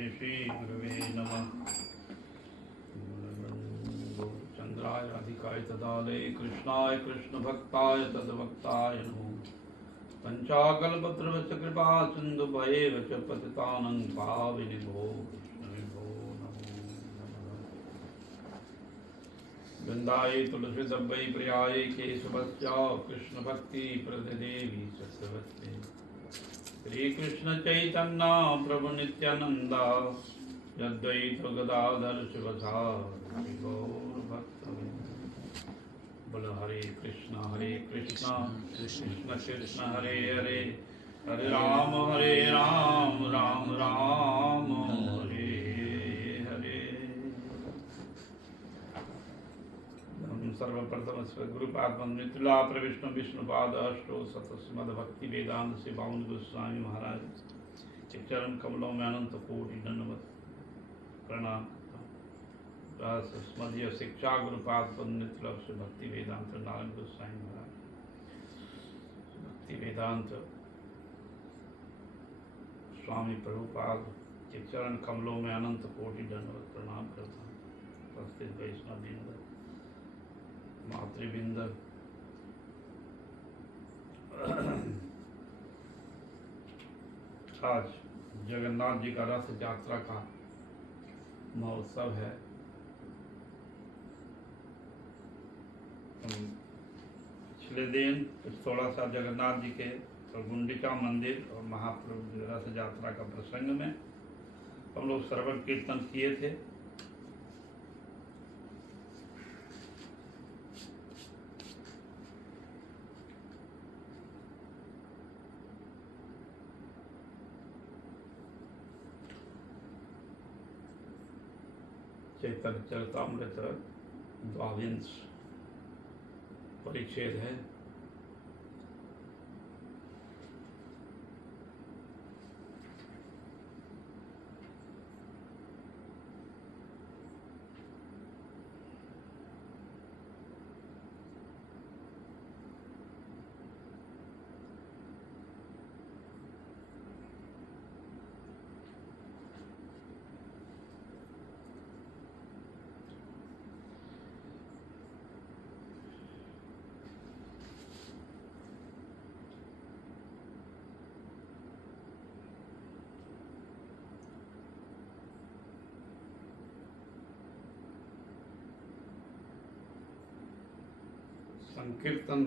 तस्मै श्री गुरवे नमः। चंद्राय अधिकाय तदालय कृष्णाय कृष्ण भक्ताय तद्भक्ताय नमो। पंचाकल्पत्रवस्य कृपा सिंधु भयेव च पतितानं पावनिभो विष्णुविभो नमो नमः। वृंदाय तुलसी दब्बई प्रियाय केशवस्य कृष्ण भक्ति प्रदेवी सत्यवत्ते। श्री कृष्ण चैतन्य प्रभु नित्यानंदा यद्वैत गदाधर शिवसादि गौर भक्तवृंद। बोल हरे कृष्ण कृष्ण कृष्ण हरे हरे, हरे राम राम राम हरे हरे। सर्वप्रथम गुरुपाद मिथिला प्रविष्णु विष्णुपाद अष्टो सतस्मद भक्ति वेदांत से बावन गोस्वामी महाराज के चरण कमलों में अनंत कोटि दंडवत प्रणाम। स्मदीय शिक्षा गुरुपाद मिथिला से भक्ति वेदांत नारायण गोस्वामी महाराज भक्ति वेदांत स्वामी प्रभुपाद के चरण कमलों में अनंत कोटि दंडवत प्रणाम करता हूँ। उपस्थित वैष्णव बिंद मातृबिंद आज जगन्नाथ जी का रथ यात्रा का महोत्सव है। पिछले दिन थोड़ा सा जगन्नाथ जी के और गुंडिचा मंदिर और महाप्रभु रथ यात्रा का प्रसंग में हम लोग श्रवण कीर्तन किए थे। चैतन्य चरितामृत द्वाविंश परिच्छेद है। संकीर्तन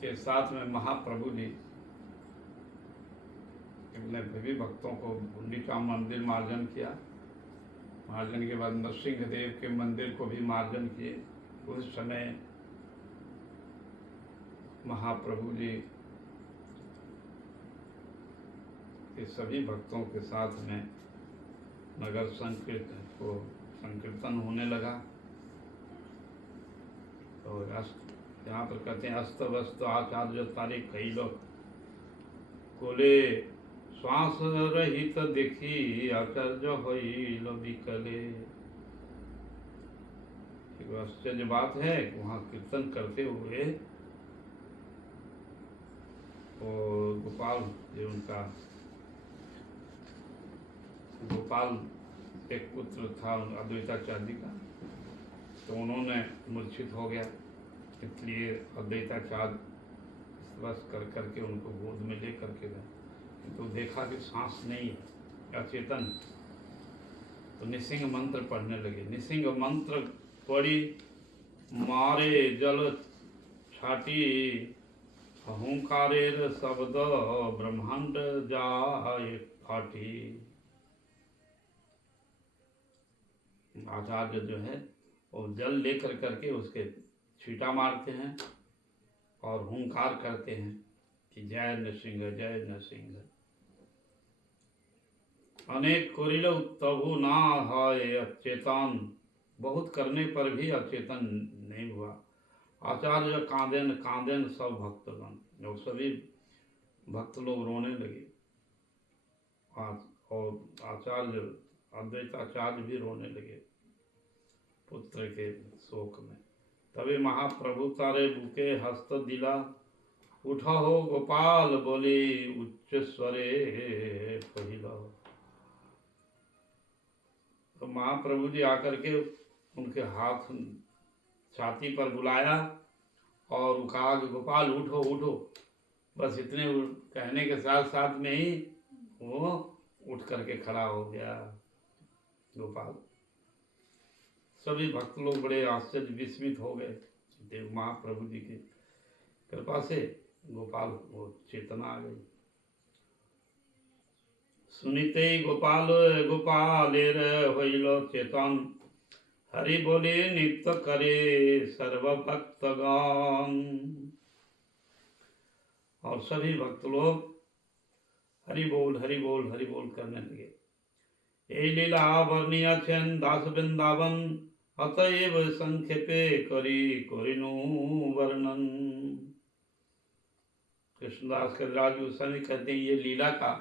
के साथ में महाप्रभु जी ने सभी भक्तों को गुंडिचा मंदिर मार्जन किया। मार्जन के बाद नरसिंह देव के मंदिर को भी मार्जन किए। उस समय महाप्रभु जी के सभी भक्तों के साथ में नगर संकीर्तन होने लगा। और यहाँ पर कहते हैं अस्त वस्त आचार्य तारे कई लोग कोले श्वास रहित देखी आचार्य होइल बिकले। एक आश्चर्य बात है कि वहाँ कीर्तन करते हुए और गोपाल जो उनका गोपाल एक पुत्र था अद्वैताचार्य का, तो उन्होंने मूर्छित हो गया। इसलिए अद्वैताचार्य बस कर करके उनको गोद में ले करके गए। तो देखा कि सांस नहीं है, अचेतन। तो निसिंग मंत्र पढ़ने लगे। निसिंग मंत्र पढ़ी मारे जल छाटी अहंकारेर शब्द ब्रह्मांड जाए फाटी। आचार्य जो है और जल लेकर करके उसके छींटा मारते हैं और हुंकार करते हैं कि जय नृसिंह जय नृसिंह। अनेक कोरिल तबु ना है अचेतन, बहुत करने पर भी अचेतन नहीं हुआ। आचार्य कांदेन कांदेन सब भक्तगण, और सभी भक्त लोग रोने लगे। और आचार्य अद्वैताचार्य भी रोने लगे पुत्र के शोक में। तभी महाप्रभु तारे बुके हस्त दिला, उठा हो गोपाल बोली उच्च स्वरे पहिला। महाप्रभु जी आकर के उनके हाथ छाती पर बुलाया और कहा कि गोपाल उठो उठो। बस इतने कहने के साथ साथ में ही वो उठ करके खड़ा हो गया गोपाल। सभी भक्त लोग बड़े आश्चर्य विस्मित हो गए। देव महाप्रभु जी की कृपा से गोपाल को चेतना आ गई। सुनिते गोपाल गोपालेर होइल चेतन, हरि बोले नित्य करे सर्वभक्तगण। और सभी भक्त लोग हरि बोल हरि बोल हरि बोल करने लगे। ये लीला वर्णिया छन दास वृंदावन, अतएव संक्षेपे करी कोरिनु वर्णन। कृष्णदास कविराज गोस्वामी कहते हैं ये लीला का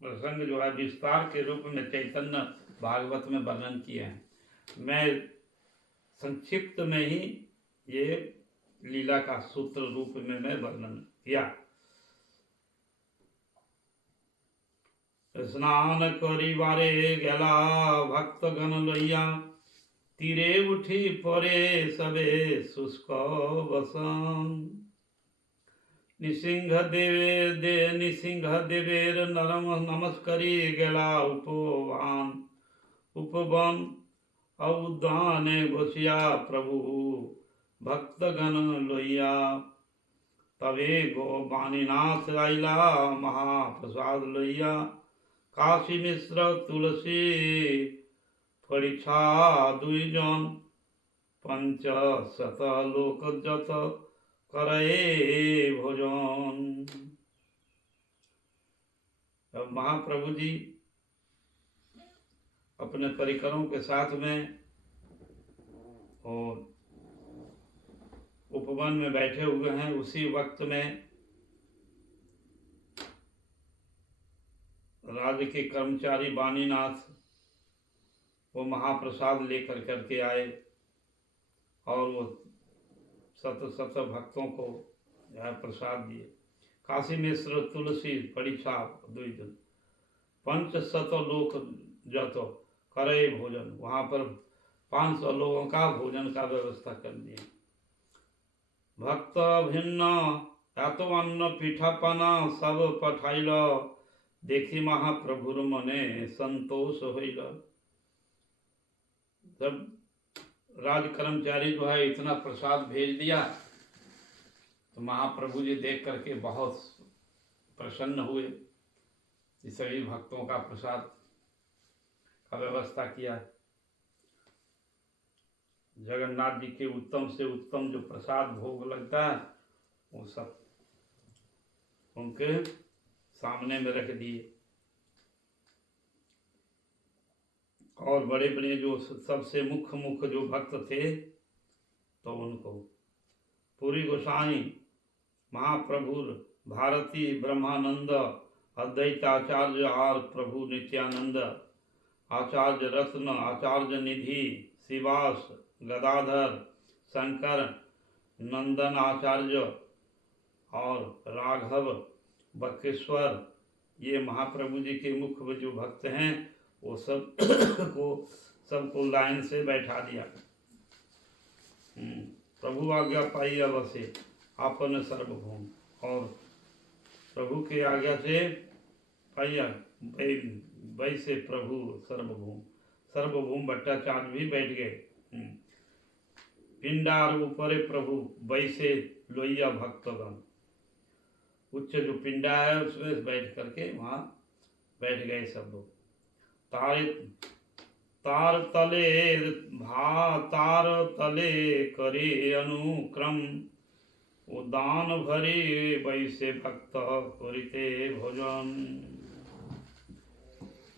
प्रसंग जो है विस्तार के रूप में चैतन्य भागवत में वर्णन किए हैं। मैं संक्षिप्त में ही ये लीला का सूत्र रूप में मैं वर्णन किया। स्नान करी बारे गेला भक्त गण लैया, तीरे उठी परे सबे शुष्क बसन। निसिंह देवेर नरम नमस्करी गेला उपवन औदाने बसिया प्रभु भक्तगण लोहिया। तबे गो वाणीनाथ आइला महाप्रसाद लोहिया, काशी मिश्र तुलसी परीक्षा दुईजन, पंच शत लोक जत करे भोजन। अब महाप्रभु जी अपने परिकरों के साथ में और उपवन में बैठे हुए हैं। उसी वक्त में राज्य के कर्मचारी वाणीनाथ वो महाप्रसाद लेकर करके आए और वो शत भक्तों को प्रसाद दिए। काशी मिश्र तुलसी परीक्षा द्विजन, पंच शत लोक जतो करे भोजन, वहाँ पर 500 लोगों का भोजन का व्यवस्था कर दिए। भक्त भिन्न तो अन्न पीठापना सब पठाइल, देखी महाप्रभुर मने संतोष होइल। जब राज कर्मचारी जो है इतना प्रसाद भेज दिया तो महाप्रभु जी देख करके बहुत प्रसन्न हुए कि सभी भक्तों का प्रसाद का व्यवस्था किया। जगन्नाथ जी के उत्तम से उत्तम जो प्रसाद भोग लगता है वो सब उनके सामने में रख दिए। और बड़े बड़े जो सबसे मुख्य जो भक्त थे तो उनको पूरी गोसाई महाप्रभु भारती ब्रह्मानंद अद्वैताचार्य और प्रभु नित्यानंद, आचार्य रत्न, आचार्य निधि, शिवास, गदाधर, शंकर, नंदन आचार्य और राघव बकेश्वर, ये महाप्रभु जी के मुख्य जो भक्त हैं वो सबको लाइन से बैठा दिया। प्रभु आज्ञा पाई अवश्य आपन सर्वभूम, और प्रभु के आज्ञा से पाइया वैसे प्रभु सर्वभूम भट्टाचार्य भी बैठ गए। पिंडार ऊपरे प्रभु वैसे लोहिया भक्तगण, उच्च जो पिंडा है उसमें बैठ करके वहाँ बैठ गए सब लोग। तार तले करे अनुक्रम, उदान भरे वैसे भक्त करिते भोजन।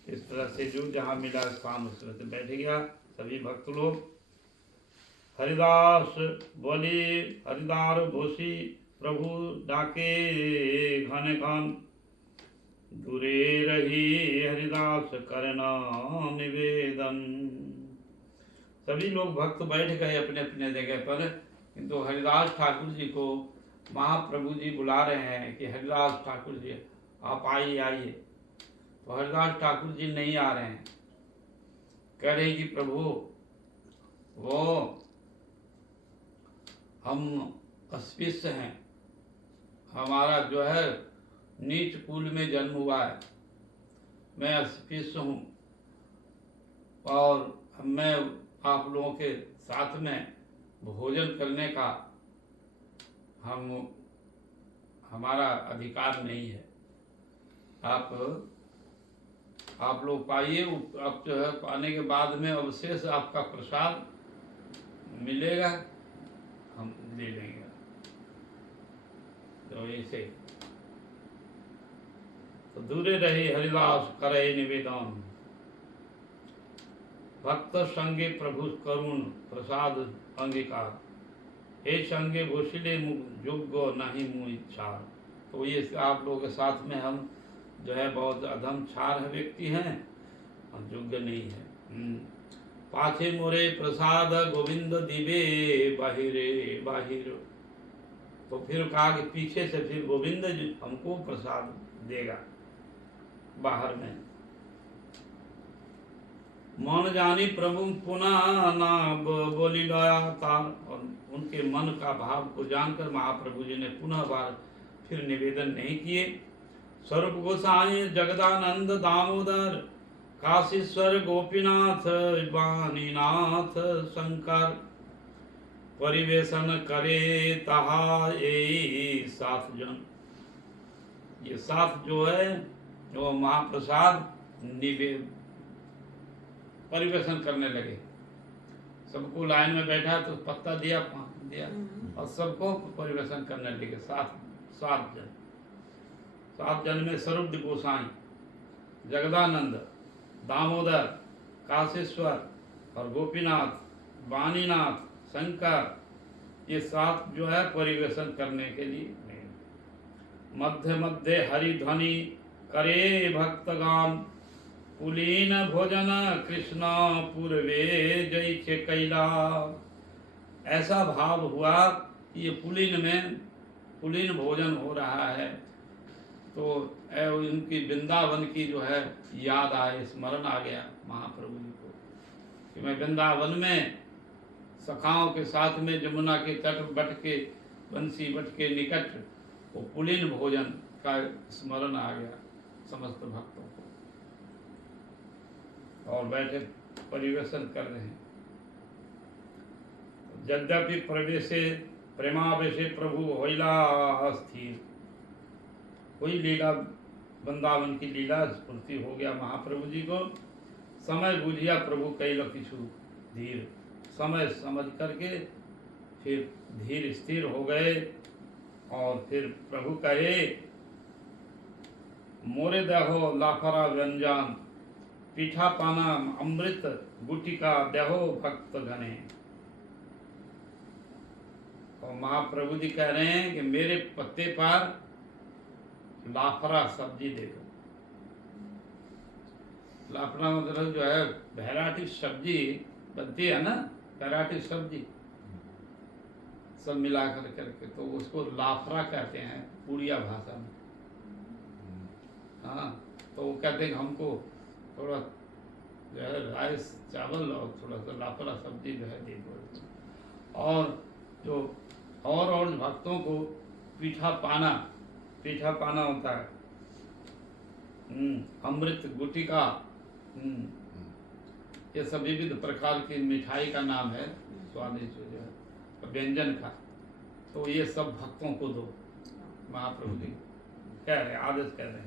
इस तरह से जो जहाँ मिला स्थान उसमें से बैठ गया सभी भक्त लोग। हरिदास बोली हरिदार भोसी प्रभु डाके घन घन, दूरे रही हरिदास करना निवेदन। सभी लोग भक्त बैठ गए अपने अपने जगह पर, किंतु हरिदास ठाकुर जी को महाप्रभु जी बुला रहे हैं कि हरिदास ठाकुर जी आप आइए। तो हरिदास ठाकुर जी नहीं आ रहे हैं। कह रही कि प्रभु वो हम अस्पृश्य हैं, हमारा जो है नीच कुल में जन्म हुआ है, मैं अस्पृश्य हूँ और मैं आप लोगों के साथ में भोजन करने का हमारा अधिकार नहीं है। आप लोग पाइए, अब जो है पाने के बाद में अवशेष आपका प्रसाद मिलेगा, हम ले लेंगे। तो ऐसे तो दूरे रहे हरिदास करे निवेदन, भक्त संगे प्रभु करुण प्रसाद अंगीकार, हे संगे भूषिले योग्य नहीं मुँह इच्छा। तो ये आप लोगों के साथ में हम जो है बहुत अधम छार व्यक्ति हैं और योग्य नहीं है। पाछे मोरे प्रसाद गोविंद दिवे बाहिरे बाहिर। तो फिर कहा कि पीछे से फिर गोविंद हमको प्रसाद देगा बाहर में। मन जानी प्रभु पुनः ना बोली लया तार। और उनके मन का भाव को जानकर महाप्रभु जी ने पुनः बार फिर निवेदन नहीं किए। स्वरूप गोसाई जगदानंद दामोदर, काशीश्वर गोपीनाथ वाणीनाथ शंकर, परिवेशन करे तहा ये 7 जन। ये 7 जो है वो महाप्रसाद परिवेशन करने लगे। सबको लाइन में बैठा तो पत्ता दिया और सबको परिवेशन करने लगे। 7 जन। 7 जन में स्वरूप गोसाई, जगदानंद, दामोदर, काशीश्वर और गोपीनाथ, वाणीनाथ, शंकर, ये 7 जो है परिवेशन करने के लिए। मध्य मध्य हरि ध्वनि करे भक्तगान, पुलीन भोजन कृष्ण पूर्वे जय छे कैला। ऐसा भाव हुआ कि ये पुलीन भोजन हो रहा है। तो इनकी वृंदावन की जो है याद आए, स्मरण आ गया महाप्रभु जी को कि मैं वृंदावन में सखाओं के साथ में जमुना के तट बट के बंसी बट के निकट वो पुलीन भोजन का स्मरण आ गया समस्त भक्तों को, और बैठे परिवेशन कर रहे हैं। यद्यपि प्रवेशे प्रेमावेशे प्रभु होइला स्थिर। कोई लीला वृंदावन की लीला स्फूर्ति हो गया महाप्रभु जी को। समय बुझिया प्रभु कैल किछु धीर। समय समझ करके फिर धीर स्थिर हो गए और फिर प्रभु कहे मोरे दहो लाफरा व्यंजन, पीठा पाना अमृत गुटिका दहो भक्त घने। और महाप्रभु जी कह रहे हैं कि मेरे पत्ते पर लाफरा सब्जी दे दो। लाफरा मतलब जो है वैरायटी सब्जी बनती है ना, वैरायटी सब्जी सब मिला कर करके, तो उसको लाफरा कहते हैं उड़िया भाषा में। हाँ, तो वो कहते हैं हमको थोड़ा जो है राइस चावल और थोड़ा सा लाफरा सब्जी जो है दे दो। और जो और भक्तों को पीठा पाना होता है, अमृत गुटिका, ये सब विविध प्रकार की मिठाई का नाम है, स्वादिष्ट जो है व्यंजन का। तो ये सब भक्तों को दो, महाप्रभु जी कह रहे हैं, आदेश कर रहे हैं।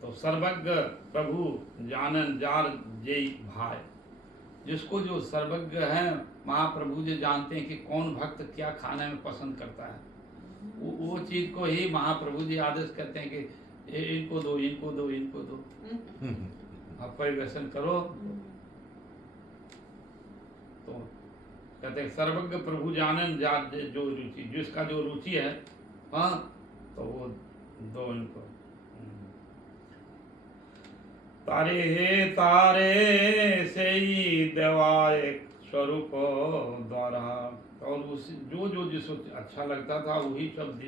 तो सर्वज्ञ प्रभु जानन जार जय भाई। जिसको जो सर्वज्ञ है महाप्रभु जी जानते हैं कि कौन भक्त क्या खाने में पसंद करता है। वो चीज को ही महाप्रभु जी आदेश करते हैं कि इनको दो, इनको दो, इनको दो, आप परिवेशन करो। तो कहते हैं सर्वज्ञ प्रभु जानन जार जो रुचि, जिसका जो रुचि है, हाँ, तो वो दो इनको। तारे हे तारे से ही देवाए स्वरूप द्वारा। और उस जो जिसको अच्छा लगता था वही सब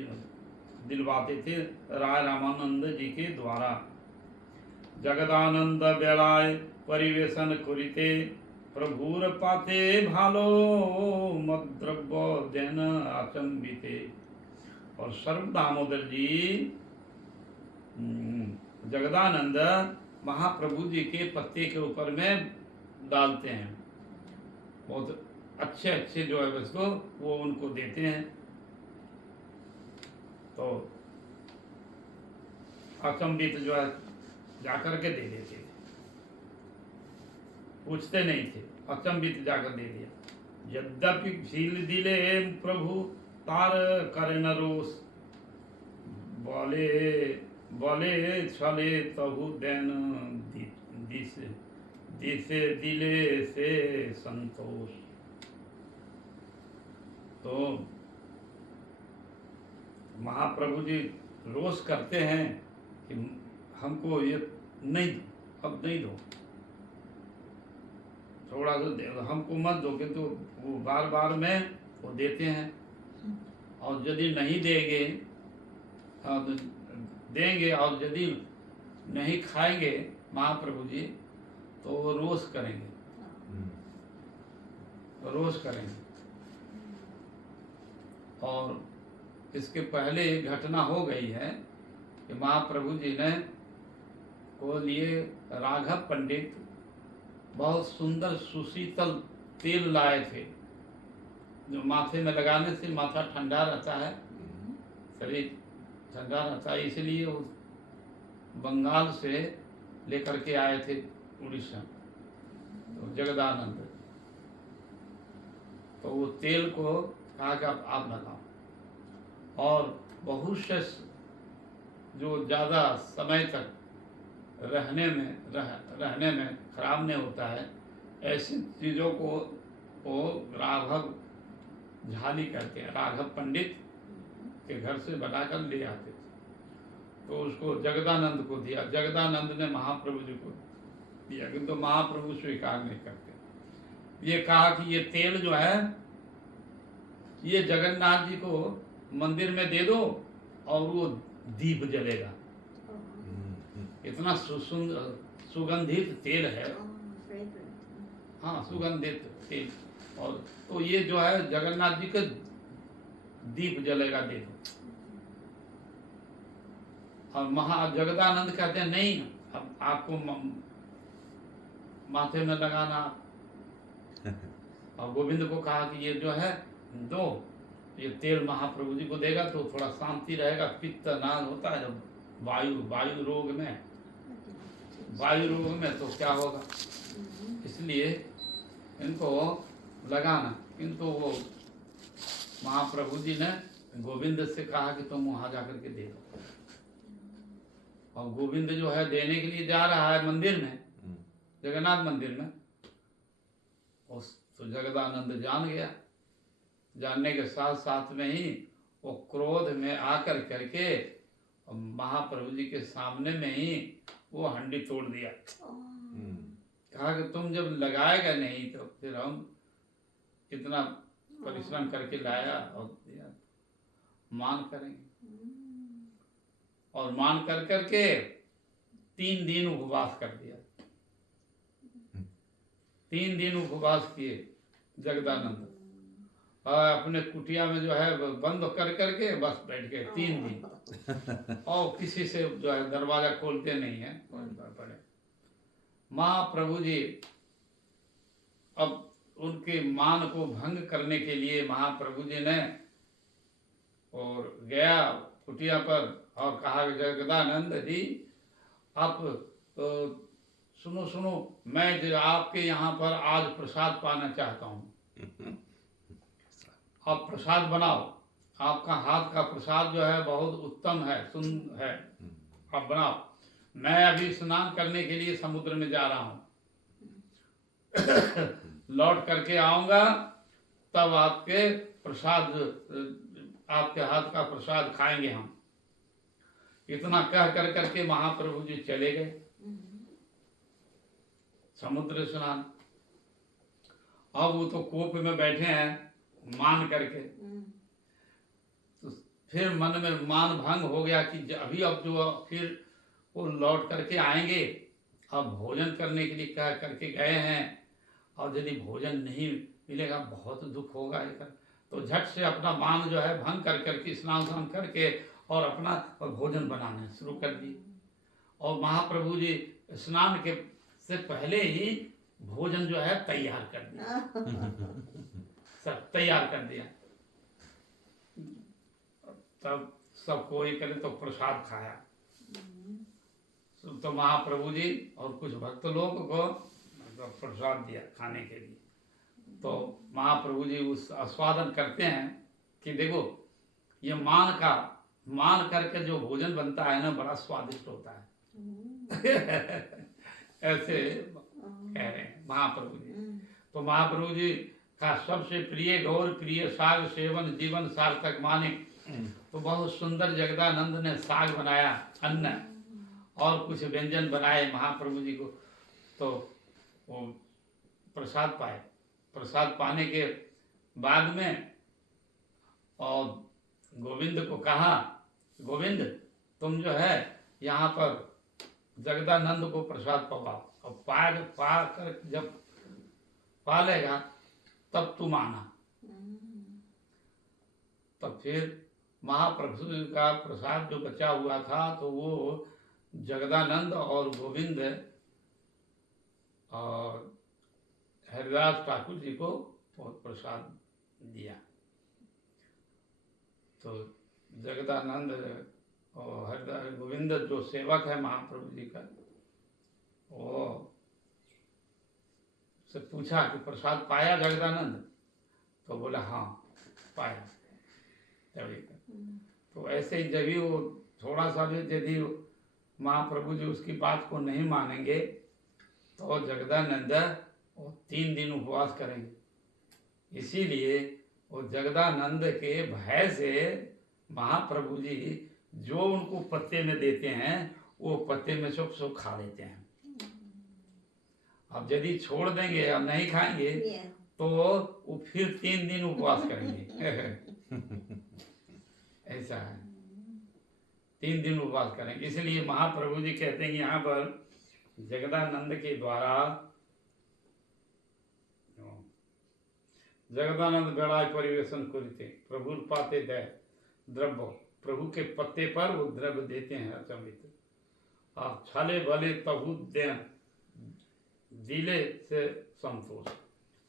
दिलवाते थे राय रामानंद जी के द्वारा। जगदानंद बेड़ाय परिवेशन करिते प्रभुर पाते भालो मद्रव्य देन अचंबिते। और सर्व दामोदर जी जगदानंद महाप्रभु जी के पत्ते के ऊपर में डालते हैं, बहुत अच्छे अच्छे जो है वस्तु वो उनको देते हैं। तो अचंबित जो है जाकर के दे देते थे, पूछते नहीं थे, अचंबित जाकर दे दिया। यद्यपि झील दिले प्रभु तार करे न रोष, बोले बोले छले तहु देन दिसे दिले से संतोष। तो महाप्रभु जी रोष करते हैं कि हमको ये नहीं दो, अब नहीं दो, थोड़ा सा दे, हमको मत दो, किंतु वो बार बार में वो देते हैं। और यदि नहीं देंगे देंगे और यदि नहीं खाएंगे महाप्रभु जी तो वो रोष करेंगे, रोष करेंगे। और इसके पहले एक घटना हो गई है कि महाप्रभु जी ने को लिए राघव पंडित बहुत सुंदर सुशीतल तेल लाए थे, जो माथे में लगाने से माथा ठंडा रहता है, शरीर ठंडा रहता है, इसलिए वो बंगाल से लेकर के आए थे उड़ीसा, तो जगदानंद। तो वो तेल को कहा कि आप लगाओ। और बहुत से जो ज़्यादा समय तक रहने में खराब नहीं होता है, ऐसी चीज़ों को वो राघव झाली कहते हैं, राघव पंडित के घर से बनाकर ले आते थे। तो उसको जगदानंद को दिया, जगदानंद ने महाप्रभु जी को दिया, किंतु तो महाप्रभु स्वीकार नहीं करते। ये कहा कि ये तेल जो है ये जगन्नाथ जी को मंदिर में दे दो और वो दीप जलेगा, इतना सुगंधित तेल है। हाँ, सुगंधित तेल। और तो ये जो है जगन्नाथ जी का दीप जलेगा, दे दो। और जगदानंद कहते हैं नहीं, अब आपको माथे में लगाना। और गोविंद को कहा कि ये जो है दो, ये तेल महाप्रभु जी को देगा तो थोड़ा शांति रहेगा, पित्त नाश होता है जब वायु रोग में तो क्या होगा, इसलिए इनको लगाना। किंतु वो महाप्रभु जी ने गोविंद से कहा कि तुम वहां जाकर के दे दो। और गोविंद जो है देने के लिए जा रहा है मंदिर में, जगन्नाथ मंदिर में। तो जगदानंद जान गया, जानने के साथ साथ में ही वो क्रोध में आकर करके महाप्रभु जी के सामने में ही वो हंडी तोड़ दिया। कहा कि तुम जब लगाएगा नहीं तो फिर हम कितना परिश्रम करके लाया और दिया, मान करेंगे। और मान कर करके 3 दिन उपवास कर दिया, 3 दिन उपवास किए जगदानंद, और अपने कुटिया में जो है बंद कर करके बस बैठ गए 3 दिन। और किसी से जो है दरवाजा खोलते नहीं है पड़े। महाप्रभु जी अब उनके मान को भंग करने के लिए महाप्रभु जी ने और गया कुटिया पर और कहा जगदानंद जी आप सुनो सुनो, मैं जो आपके यहाँ पर आज प्रसाद पाना चाहता हूँ, आप प्रसाद बनाओ, आपका हाथ का प्रसाद जो है बहुत उत्तम है, सुंदर है, आप बनाओ। मैं अभी स्नान करने के लिए समुद्र में जा रहा हूँ, लौट करके आऊँगा तब आपके प्रसाद, आपके हाथ का प्रसाद खाएंगे हम। इतना कह कर करके महाप्रभु जी चले गए समुद्र स्नान। अब वो तो कोप में बैठे हैं मान करके, तो फिर मन में मान भंग हो गया कि अभी अब जो फिर वो लौट करके आएंगे अब भोजन करने के लिए क्या करके गए हैं, और यदि भोजन नहीं मिलेगा बहुत दुख होगा एक। तो झट से अपना मान जो है भंग कर करके स्नान करके और अपना भोजन बनाना शुरू कर दिए। और महाप्रभु जी स्नान के से पहले ही भोजन जो है तैयार कर दिया, सब तैयार कर दिया। तब सबको ये करे तो प्रसाद खाया। तो महाप्रभु जी और कुछ भक्त लोग को प्रसाद दिया खाने के लिए। तो महाप्रभु जी उस आस्वादन करते हैं कि देखो ये मान करके जो भोजन बनता है ना बड़ा स्वादिष्ट होता है। ऐसे कह रहे हैं महाप्रभु जी। तो महाप्रभु जी का सबसे प्रिय गौर प्रिय साग सेवन जीवन सार्थक माने। तो बहुत सुंदर जगदानंद ने साग बनाया, अन्न और कुछ व्यंजन बनाए महाप्रभु जी को। तो वो प्रसाद पाए। प्रसाद पाने के बाद में और गोविंद को कहा, गोविंद तुम जो है यहाँ पर जगदानंद को प्रसाद पवाओ, और पा कर जब पा लेगा तब तुम आना। तब फिर महाप्रभु का प्रसाद जो बचा हुआ था तो वो जगदानंद और गोविंद और हरिदास ठाकुर जी को प्रसाद दिया। तो जगदानंद और हरिदास गोविंद जो सेवक है महाप्रभु जी का, वो से पूछा कि प्रसाद पाया जगदानंद? तो बोला हाँ पाया। तो ऐसे ही जब भी वो थोड़ा सा भी यदि महाप्रभु जी उसकी बात को नहीं मानेंगे तो जगदानंद वो 3 दिन उपवास करेंगे। इसीलिए वो जगदानंद के भय से महाप्रभु जी जो उनको पत्ते में देते हैं वो पत्ते में सब खा लेते हैं। अब यदि छोड़ देंगे और नहीं खाएंगे तो वो फिर 3 दिन उपवास करेंगे। ऐसा है, 3 दिन उपवास करेंगे। इसलिए महाप्रभु जी कहते हैं यहाँ पर जगदानंद के द्वारा जगदानंद बेड़ाय परिवेशन करते प्रभु पाते दे द्रव्य, प्रभु के पत्ते पर वो द्रव्य देते हैं अचंबित। और छले भले तबू दिले से संतोष,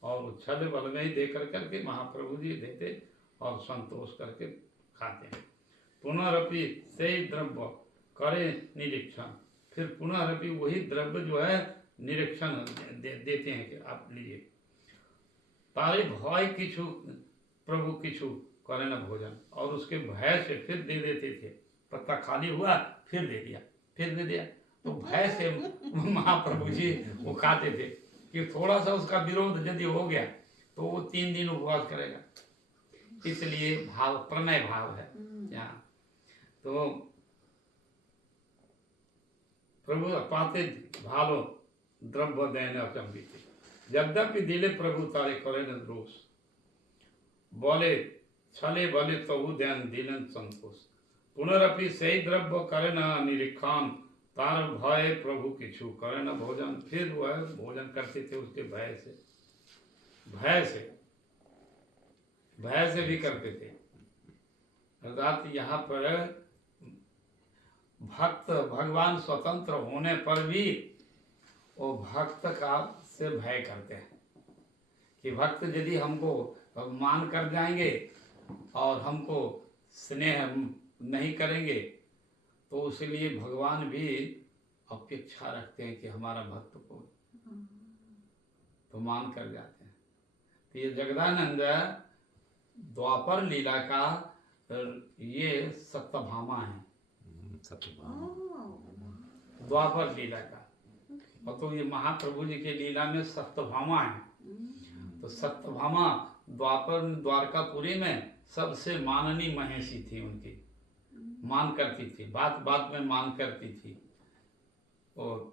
और छल बल में ही दे करके महाप्रभु जी देते और संतोष करके खाते हैं। पुनरअपि से द्रव्य करे निरीक्षण, फिर पुनरअपि वही द्रव्य जो है निरीक्षण देते हैं कि आप लीजिए। तारे भय किछु प्रभु किछु करे न भोजन, और उसके भय से फिर दे देते थे। पत्ता खाली हुआ फिर दे दिया, फिर दे दिया। तो भय से महाप्रभु जी वो खाते थे कि थोड़ा सा उसका विरोध यदि हो गया तो वो 3 दिन उपवास करेगा। इसलिए भाव प्रणय भाव है यहाँ। तो प्रभु पाते भालो द्रव्य देने अचंबित, यद्यपि दिले प्रभु तारे करे न दोष, बोले छले बोले तबु ध्यान दिलन संतोष। पुनरअपि सही द्रव्य करे न निरीक्षण, तार भय प्रभु किछु करे न भोजन, फिर वह भोजन करते थे उसके भय से, भय से भी करते थे। अर्थात यहाँ पर भक्त भगवान स्वतंत्र होने पर भी वो भक्त का से भय करते हैं कि भक्त यदि हमको मान कर जाएंगे और हमको स्नेह नहीं करेंगे तो इसलिए भगवान भी अपेक्षा रखते हैं कि हमारा भक्त को तो मान कर जाते हैं। तो ये जगदानंद द्वापर लीला का ये सत्यभामा है, द्वापर लीला का। और तो ये महाप्रभु जी के लीला में सत्यभामा है। तो सत्यभामा द्वापर द्वारकापुरी में सबसे माननीय महेशी थी, उनकी मान करती थी, बात बात में मान करती थी। और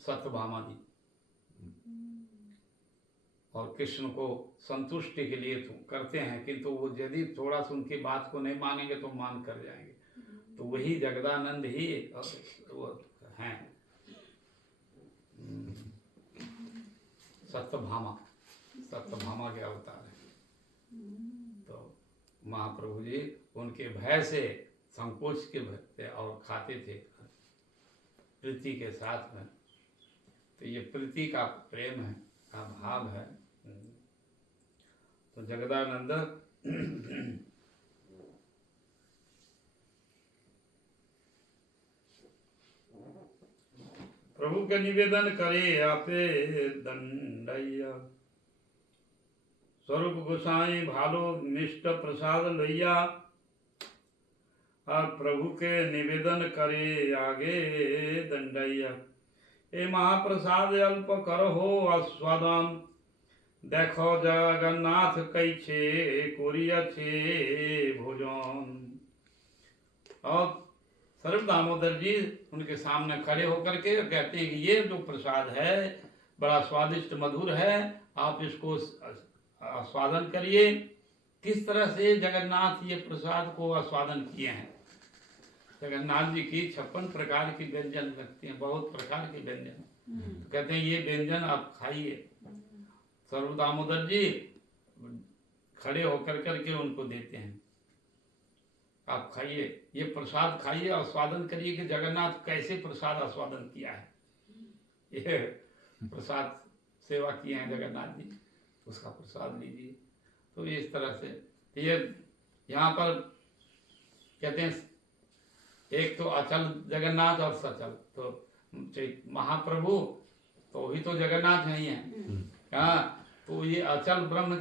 सत्यभामा जी और कृष्ण को संतुष्टि के लिए तो करते हैं, किंतु वो यदि थोड़ा सा उनकी बात को नहीं मानेंगे तो मान कर जाएंगे। तो वही जगदानंद ही वो हैं सत्यभामा, सत्यभामा के अवतार है। तो महाप्रभु जी उनके भय से, संकोच के भय से और खाते थे प्रीति के साथ में। तो ये प्रीति का प्रेम है, का भाव है। तो जगदानंद प्रभु के निवेदन करे आपे दंडैया, स्वरूप गोसाई भालो मिष्ट प्रसाद लैया। और प्रभु के निवेदन करे आगे दंडैया, ए महाप्रसाद अल्प कर हो आस्वादन। देखो जगन्नाथ कैछे कोरिया छे भोजन। और सर्व दामोदर जी उनके सामने खड़े होकर के कहते हैं कि ये जो प्रसाद है बड़ा स्वादिष्ट मधुर है, आप इसको आस्वादन करिए। किस तरह से जगन्नाथ ये प्रसाद को आस्वादन किए हैं। जगन्नाथ जी की 56 प्रकार की व्यंजन लगती हैं, बहुत प्रकार के व्यंजन। तो कहते हैं ये व्यंजन आप खाइए। सर्व दामोदर जी खड़े होकर करके उनको देते हैं, आप खाइए, ये प्रसाद खाइए, आस्वादन करिए कि जगन्नाथ कैसे प्रसाद आस्वादन किया है। ये प्रसाद सेवा किए हैं जगन्नाथ जी, उसका प्रसाद लीजिए। तो इस तरह से ये यहाँ पर कहते हैं एक तो अचल जगन्नाथ और सचल। तो महाप्रभु तो ही तो जगन्नाथ नहीं है। हाँ, तो ये अचल ब्रह्म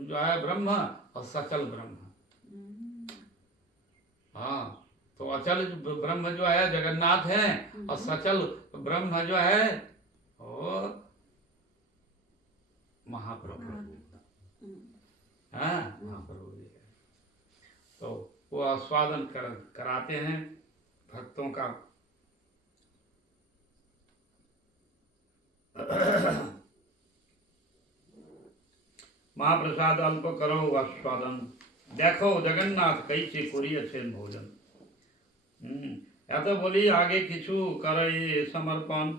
जो है ब्रह्म और सचल ब्रह्म। हाँ, तो अचल ब्रह्म जो है जगन्नाथ है और सचल ब्रह्म जो है वो महाप्रभु। हाँ, महाप्रभु जी है। तो वो आस्वादन कराते हैं भक्तों का। महाप्रसाद अल्प करो आस्वादन। देखो जगन्नाथ कैसे कोरिया छे भोजन। या तो बोली आगे किछु करे समर्पण,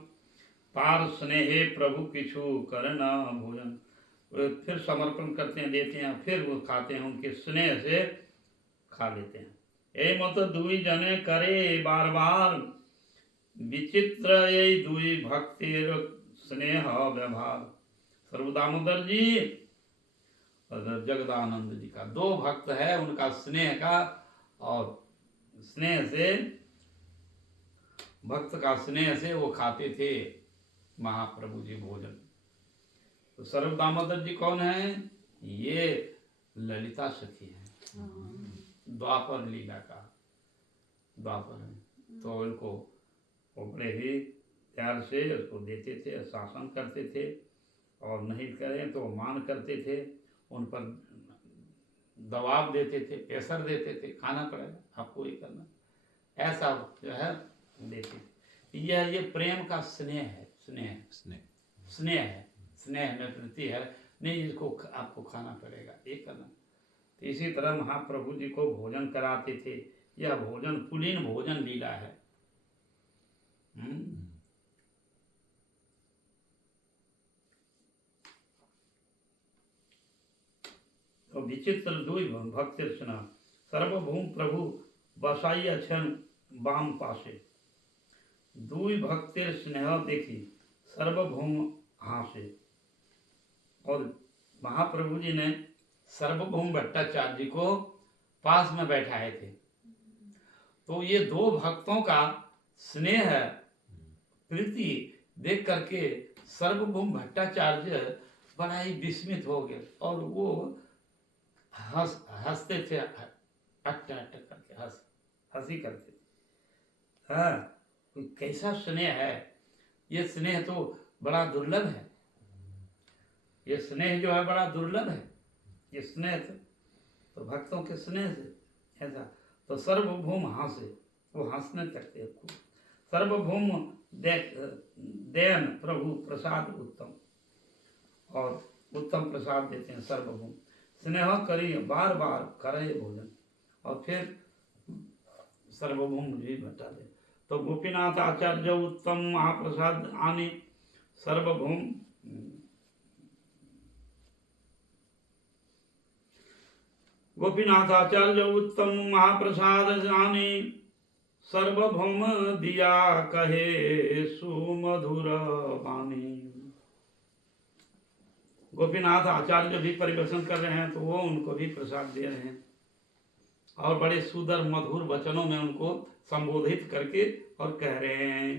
पार स्नेहे प्रभु किछु करना भोजन। फिर समर्पण करते हैं, देते हैं, फिर वो खाते हैं, उनके स्नेह से खा लेते हैं। ए मत दुई जने करे बार बार, विचित्र ये दुई भक्तिर स्नेह व्यवहार। सर्व दामोदर जी और जगदानंद जी का दो भक्त है, उनका स्नेह का, और स्नेह से भक्त का स्नेह से वो खाते थे महाप्रभु जी भोजन। तो सर्व दामोदर जी कौन है? ये ललिता सखी है, द्वापर लीला का द्वापर है। तो उनको वो बड़े ही प्यार से उसको देते थे, शासन करते थे, और नहीं करें तो मान करते थे, उन पर दबाव देते थे, प्रेशर देते थे, खाना पड़ेगा आपको, ये करना, ऐसा जो है देते थे। ये प्रेम का स्नेह है, स्नेह स्नेह स्नेह है, स्नेह में प्रीति है, नहीं इसको आपको खाना पड़ेगा, ये करना। तो इसी तरह महाप्रभु जी को भोजन कराते थे। यह भोजन पुलीन भोजन लीला है। तो विचित्र दुई भक्तिर्षण, सर्वभूम प्रभु बसाई अछन बाम पासे। दुई भक्तिर स्नेह देखी सर्वभौम हासे। और महाप्रभु जी ने सर्वभौम भट्टाचार्य जी को पास में बैठाए थे। तो ये दो भक्तों का स्नेह प्रीति देख करके सर्वभौम भट्टाचार्य बड़ा ही विस्मित हो गए, और वो हंसते थे, अट्टा अट्टा करके हंसी करते थे। हाँ, कैसा स्नेह है, ये स्नेह तो बड़ा दुर्लभ है, ये स्नेह जो है बड़ा दुर्लभ है। ये स्नेह तो भक्तों के स्नेह से ऐसा। तो सर्वभौम हासे, वो हंसने लगते खूब। सर्वभौम देन प्रभु प्रसाद उत्तम, और उत्तम प्रसाद देते हैं सर्वभौम। स्नेह करिए बार बार करे भोजन, और फिर सर्वभौम जी बता दे। तो गोपीनाथ आचार्य उत्तम महाप्रसाद आने, सर्वभौम गोपीनाथ आचार्य उत्तम महाप्रसाद जाने, सर्वभौम दिया कहे सुमधुर वाणी। गोपीनाथ आचार्य भी परिवेशन कर रहे हैं तो वो उनको भी प्रसाद दे रहे हैं और बड़े सुंदर मधुर वचनों में उनको संबोधित करके और कह रहे हैं।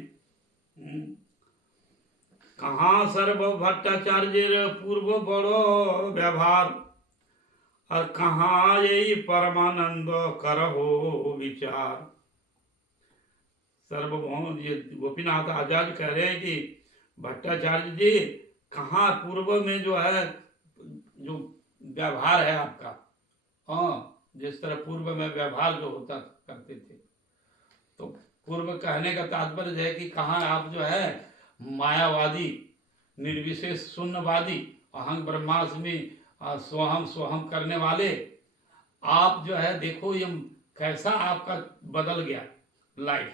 कहाँ सर्व भट्टाचार्य पूर्व बड़ो व्यवहार, और कहाँ यही परमानंद करहो विचार। सर्वभौम ये गोपीनाथ आचार्य कह रहे हैं कि भट्टाचार्य जी कहाँ पूर्व में जो है जो व्यवहार है आपका, हाँ जिस तरह पूर्व में व्यवहार जो होता करते थे, तो पूर्व कहने का तात्पर्य है कि कहाँ आप जो है मायावादी निर्विशेष शून्यवादी अहं ब्रह्मास्मि सोहम सोहम करने वाले आप जो है देखो ये कैसा आपका बदल गया लाइफ।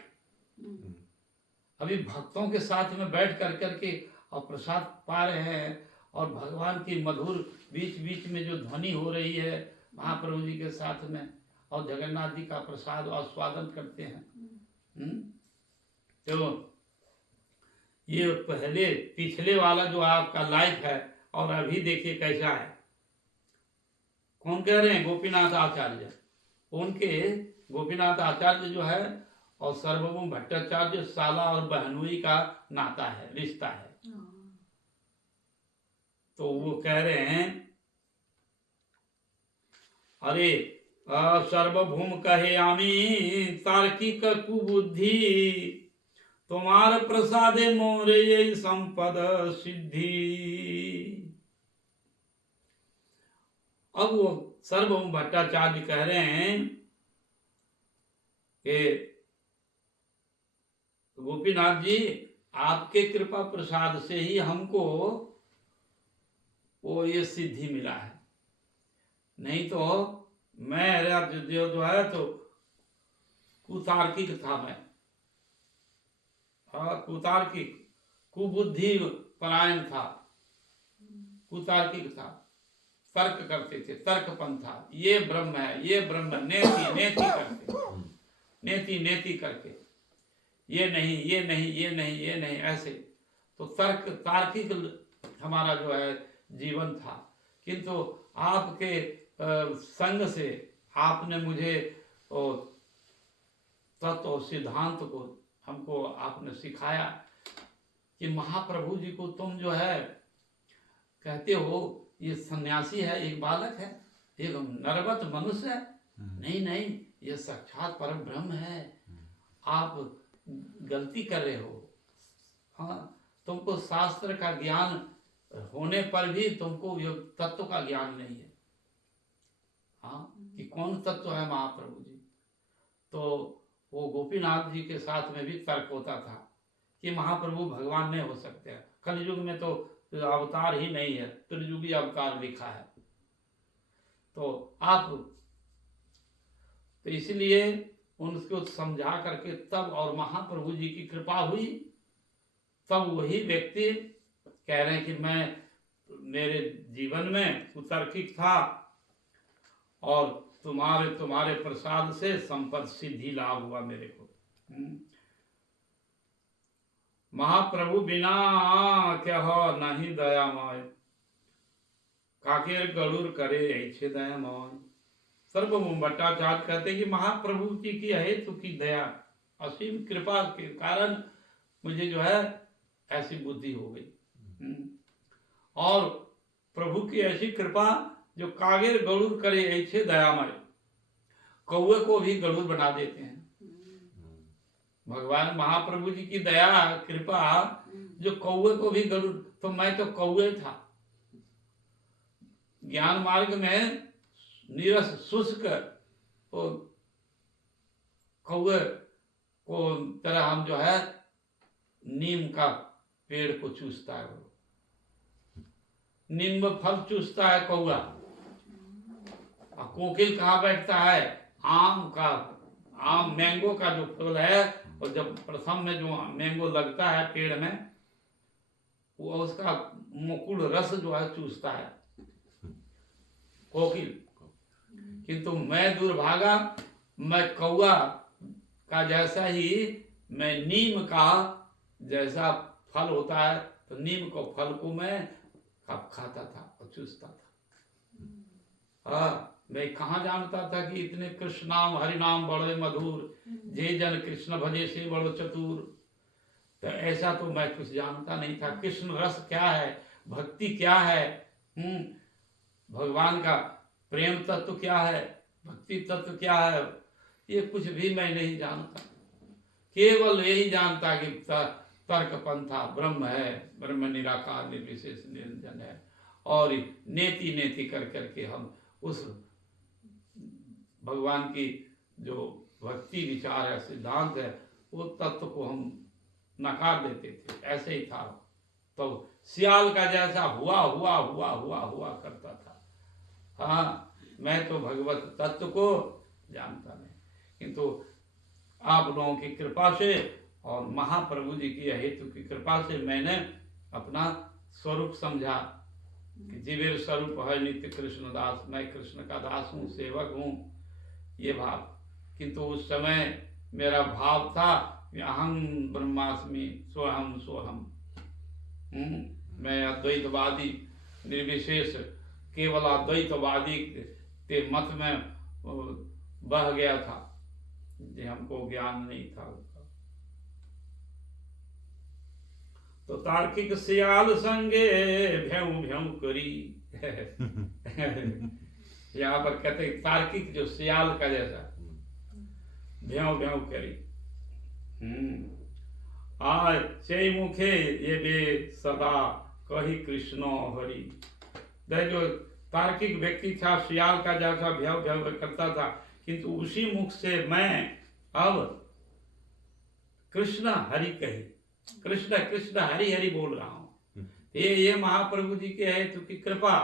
अभी भक्तों के साथ में बैठ कर करके और प्रसाद पा रहे हैं और भगवान की मधुर बीच बीच में जो ध्वनि हो रही है महाप्रभु जी के साथ में और जगन्नाथ जी का प्रसाद आस्वादन करते हैं। तो ये पहले पिछले वाला जो आपका लाइफ है और अभी देखिए कैसा है। कौन कह रहे हैं? गोपीनाथ आचार्य। उनके गोपीनाथ आचार्य जो है और सर्वभौम भट्टाचार्य साला और बहनोई का नाता है, रिश्ता है। तो वो कह रहे हैं अरे सर्वभौम कहे आमी तार्किक कुबुद्धि, तुम्हार प्रसादे मोरे यही संपद सिद्धि। अब वो सर्वभौम भट्टाचार्य कह रहे हैं कि गोपीनाथ जी आपके कृपा प्रसाद से ही हमको वो ये सिद्धि मिला है, नहीं तो मेरा जो है तो कुतार्किक था मैं, कुतार्किक कुबुद्धि परायण था, कुतार्किक था, तर्क करते थे, तर्कपन था। ये ब्रह्म है, ये ब्रह्म, नेति नेति करके, नेति नेति करके, ये नहीं ये नहीं ये नहीं ये नहीं, ऐसे तो तर्क तार्किक हमारा जो है जीवन था। किंतु आपके संग से आपने मुझे तत्व सिद्धांत को हमको आपने सिखाया कि महाप्रभु जी को तुम जो है कहते हो ये सन्यासी है, एक बालक है, एक नरवत मनुष्य है। नहीं नहीं, ये साक्षात परम ब्रह्म है, आप गलती कर रहे हो। हाँ, तुमको शास्त्र का ज्ञान होने पर भी तुमको योग तत्व का ज्ञान नहीं है। हाँ, कि कौन तत्व है महाप्रभु जी। तो वो गोपीनाथ जी के साथ में भी तर्क होता था कि महाप्रभु भगवान नहीं हो सकते हैं, कलयुग में तो अवतार ही नहीं है, त्रियुगी अवतार लिखा है। तो आप तो इसलिए उनको समझा करके तब और महाप्रभु जी की कृपा हुई, तब वही व्यक्ति कह रहे हैं कि मैं मेरे जीवन में कुतार्किक था और तुम्हारे प्रसाद से संपद सिद्धि लाभ हुआ मेरे को। महाप्रभु बिना क्या हो नहीं दयामय, काकेर गरुड़ करे ऐसे दयामय। सर्वभौम भट्टाचार्य कहते हैं कि महाप्रभु जी की हेतु की दया असीम कृपा के कारण मुझे जो है ऐसी बुद्धि हो गई। और प्रभु की ऐसी कृपा जो कागेर गरुड़ करे ऐसे दयामय, कौवे को भी गरुड़ बना देते हैं। भगवान महाप्रभु जी की दया कृपा जो कौवे को भी गरुड़, तो मैं तो कौवे था ज्ञान मार्ग में, नीरस शुष्क तो कौवे को तरह हम जो है नीम का पेड़ को चूसता है, वो नीम फल चूसता है कौवा। कोकिल कहाँ बैठता है? आम का, आम मैंगो का जो फल है, और जब प्रथम में जो मैंगो लगता है पेड़ में वो उसका मुकुल रस जो है चूसता है कोकिल, किंतु मैं दुर्भागा, मैं कौआ का जैसा ही, मैं नीम का जैसा फल होता है तो नीम को फल को मैं खाता था और चूसता था। मैं कहाँ जानता था कि इतने कृष्ण नाम हरि नाम बड़े मधुर, जे जन कृष्ण भजे से बड़ो चतुर। तो ऐसा तो मैं कुछ जानता नहीं था। कृष्ण रस क्या है, भक्ति क्या है, भगवान का प्रेम तत्व क्या है, भक्ति तत्व क्या है, ये कुछ भी मैं नहीं जानता। केवल यही जानता कि तर्क पंथा ब्रह्म है, ब्रह्म निराकार निर्विशेष निरंजन है, और नेति नेति कर करके हम उस भगवान की जो भक्ति विचार है, सिद्धांत है, वो तत्व को हम नकार देते थे। ऐसे ही था। तो सियाल का जैसा हुआ हुआ हुआ हुआ हुआ करता था। हाँ, मैं तो भगवत तत्व को जानता नहीं, किंतु आप लोगों की कृपा से और महाप्रभु जी की हेतु की कृपा से मैंने अपना स्वरूप समझा कि जीवेर स्वरूप है नित्य कृष्ण दास, मैं कृष्ण का दास हूँ, सेवक हूँ, ये भाव। किंतु उस समय मेरा भाव था कि अहं ब्रह्मास्मि सोहम सोहम। मैं अद्वैतवादी निर्विशेष केवल अद्वैतवादी के मत में बह गया था, जे हमको ज्ञान नहीं था उसका। तो तार्किक सियाल संगे भ्यऊ भ्यऊ करी यहाँ पर कहते तार्किक जो सियाल का जैसा भ्यऊ भ्यऊ करी। आज से मुखे ये बे सदा कही कृष्णो हरि। जो तार्किक व्यक्ति था, सियाल का जैसा भ्यव भ्यव करता था, किंतु उसी मुख से मैं अब कृष्ण हरि कही, कृष्ण कृष्ण हरि हरि बोल रहा हूँ। ये महाप्रभु जी के हेतु की कृपा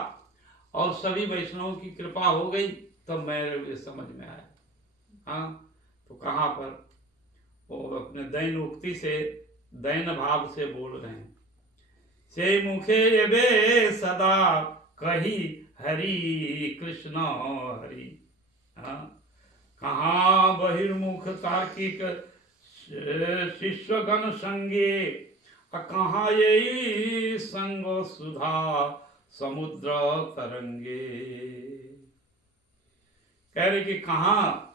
और सभी वैष्णवों की कृपा हो गई, तब मेरे समझ में आया। हाँ, तो कहाँ पर वो अपने दैन उक्ति से, दैन भाव से बोल रहे हैं। से मुखे ये सदा कही हरि कृष्ण हरि। कहाँ बहिर्मुख तार्किक शिष्यगण संगे, कहाँ यही संग सुधा समुद्र तरंगे। कह रहे कि कहाँ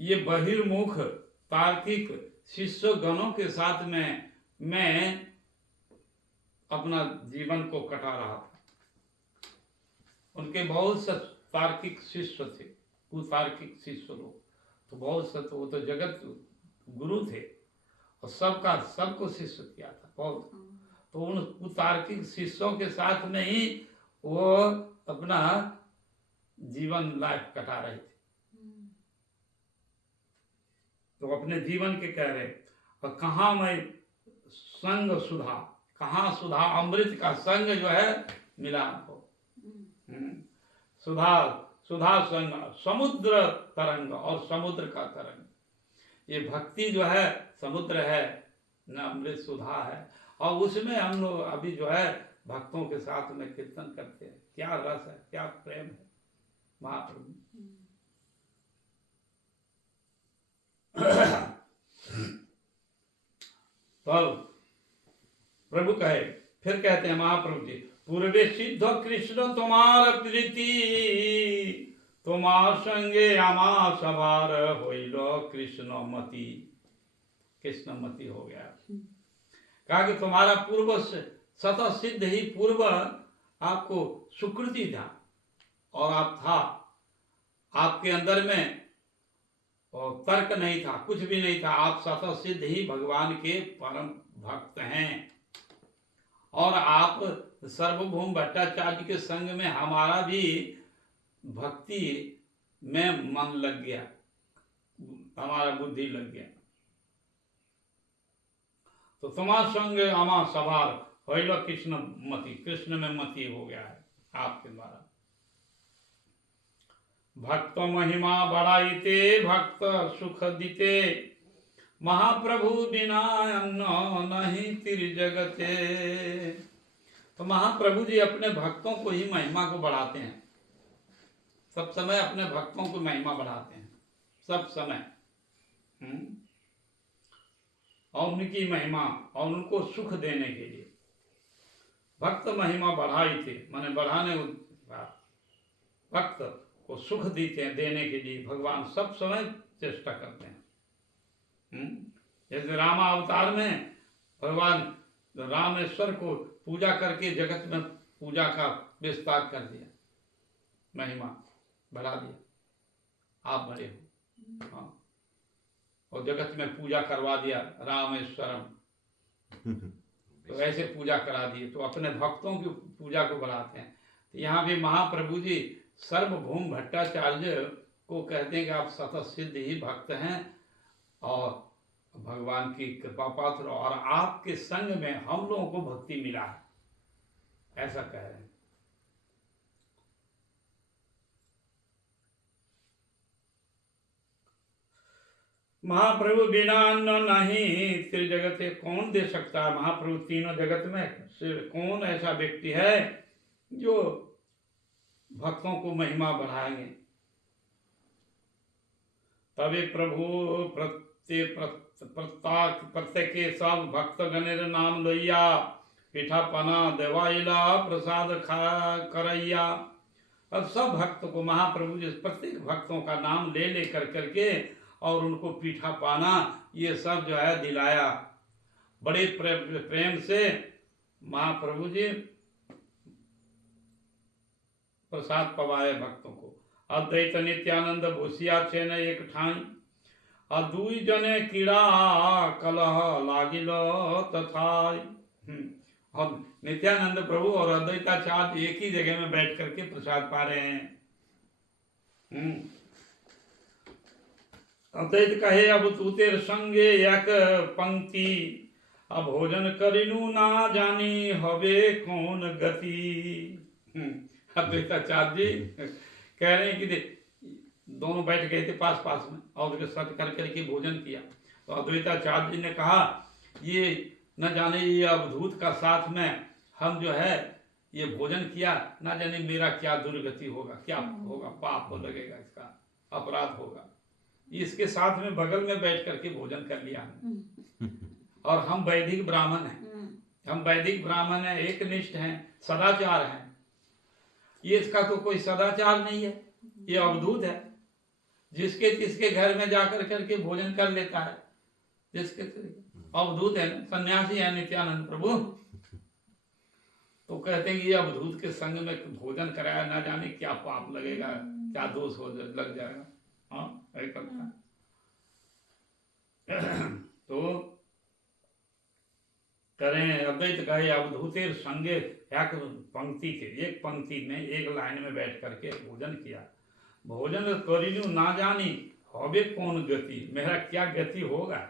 ये बहिर्मुख तार्किक शिष्य गणों के साथ में मैं अपना जीवन को कटा रहा था। उनके बहुत से तार्किक शिष्य थे, तार्किक शिष्य लोग तो बहुत से, तो वो तो जगत गुरु थे और सबका सबको शिष्य किया था बहुत। तो उन तार्किक शिष्यों के साथ में ही वो अपना जीवन लाइफ कटा रहे थे। तो अपने जीवन के कह रहे, और कहाँ मैं संग सुधा, कहाँ सुधा अमृत का संग जो है मिला हमको। सुधा सुधा संग, समुद्र तरंग, और समुद्र का तरंग। ये भक्ति जो है समुद्र है न, अमृत सुधा है। और उसमें हम लोग अभी जो है भक्तों के साथ में कीर्तन करते हैं। क्या रस है, क्या प्रेम है महाप्रभु। तो प्रभु कहे, फिर कहते हैं महाप्रभु जी, पूर्वे सिद्ध कृष्ण तुम्हार प्रीति, तुम्हार संगे आमा सवार होइलो कृष्ण मति। कृष्ण मति हो गया। कहा कि तुम्हारा पूर्व स्वतः सिद्ध ही पूर्व आपको सुकृति था, और आप था, आपके अंदर में और तर्क नहीं था, कुछ भी नहीं था। आप स्वतः सिद्ध ही भगवान के परम भक्त हैं। और आप सर्वभौम भट्टाचार्य के संग में हमारा भी भक्ति में मन लग गया, हमारा बुद्धि लग गया। तो तुम्हारा संग अमा सवार होइलो कृष्ण मति, कृष्ण में मति हो गया है आपके द्वारा। भक्त महिमा बढ़ाइते, भक्त सुख दीते, महाप्रभु बिना अन्न नहीं त्रिजगते। तो महाप्रभु जी अपने भक्तों को ही महिमा को बढ़ाते हैं, सब समय अपने भक्तों को महिमा बढ़ाते हैं, सब समय। और उनकी महिमा और उनको सुख देने के लिए भक्त महिमा बढ़ाई थे, माने बढ़ाने भक्त को सुख देने के लिए भगवान सब समय चेष्टा करते हैं। जैसे रामावतार में भगवान रामेश्वर को पूजा करके जगत में पूजा का विस्तार कर दिया, महिमा बढ़ा दिया, आप बड़े हो। हाँ, और जगत में पूजा करवा दिया रामेश्वरम। तो ऐसे पूजा करा दिए, तो अपने भक्तों की पूजा को बढ़ाते हैं। तो यहाँ भी महाप्रभु जी सर्वभौम भट्टाचार्य को कहते हैं कि आप सतत सिद्ध ही भक्त हैं और भगवान की कृपा पात्र, और आपके संग में हम लोगों को भक्ति मिला है, ऐसा कह रहे हैं। महाप्रभु बिना अन्न नहीं त्रिजगते, कौन दे सकता है महाप्रभु तीनों जगत में से कौन ऐसा व्यक्ति है जो भक्तों को महिमा बढ़ाएंगे। तभी प्रभु प्रत्येक सब भक्त गणेर नाम लोइया, पीठा पना देवाइला प्रसाद खा करैया। अब सब भक्त को महाप्रभु जी प्रत्येक भक्तों का नाम ले ले करके और उनको पीठा पाना, ये सब जो है दिलाया। बड़े प्रेम से महाप्रभु जी प्रसाद पवाए भक्तों को। अद्वैत नित्यानंद भूसिया छेन एक ठाई, दुई जने कीड़ा कलह लागिल तथाई। और नित्यानंद प्रभु और अद्वैताचार्य एक ही जगह में बैठ करके प्रसाद पा रहे हैं। अद्वैत कहे अब तू तेर संगे एक पंक्ति, अब भोजन करिनु ना जानी हवे कौन गति। अद्वैताचार्य जी कह रहे हैं कि दोनों बैठ गए थे पास पास में और सट कर करके भोजन किया। तो अद्वैताचार्य जी ने कहा ये न जाने ये अवधूत का साथ में हम जो है ये भोजन किया, ना जाने मेरा क्या दुर्गति होगा, क्या होगा, पाप लगेगा, इसका अपराध होगा। इसके साथ में बगल में बैठ करके भोजन कर लिया और हम वैदिक ब्राह्मण हैं, हम वैदिक ब्राह्मण हैं, एक निष्ठ हैं, सदाचार हैं। ये इसका तो कोई सदाचार नहीं है, ये अवधूत है, जिसके तिसके घर में जाकर करके भोजन कर लेता है, जिसके अवधूत है, सन्यासी है नित्यानंद प्रभु। तो कहते हैं कि ये अवधूत के संग में भोजन कराया, ना जाने क्या पाप लगेगा, क्या दोष हो लग जाएगा। हाँ करता है। तो करें अद्वैत कहे अवधूतेर संगे एक पंक्ति के, एक पंक्ति में एक लाइन में बैठ करके भोजन किया। भोजन करिनु ना जानी हवे कौन गति, मेरा क्या गति होगा।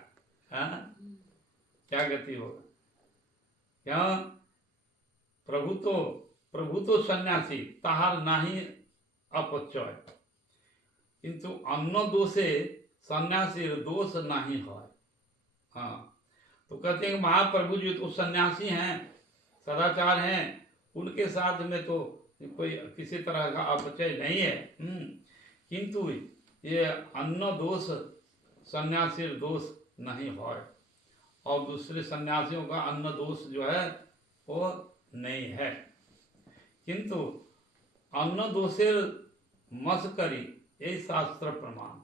हाँ क्या गति होगा, क्या प्रभु तो सन्यासी ताहार नाही अपचय, किंतु अन्न दोषे सन्यासी दोष नहीं है। हाँ तो कहते हैं महाप्रभु जी तो सन्यासी हैं, सदाचार हैं, उनके साथ में तो कोई किसी तरह का अपचय नहीं है। किंतु ये अन्न दोष सन्यासी दोष नहीं है, और दूसरे सन्यासियों का अन्न दोष जो है वो नहीं है। किंतु अन्न दोषेर मस्करी, यही शास्त्र प्रमाण।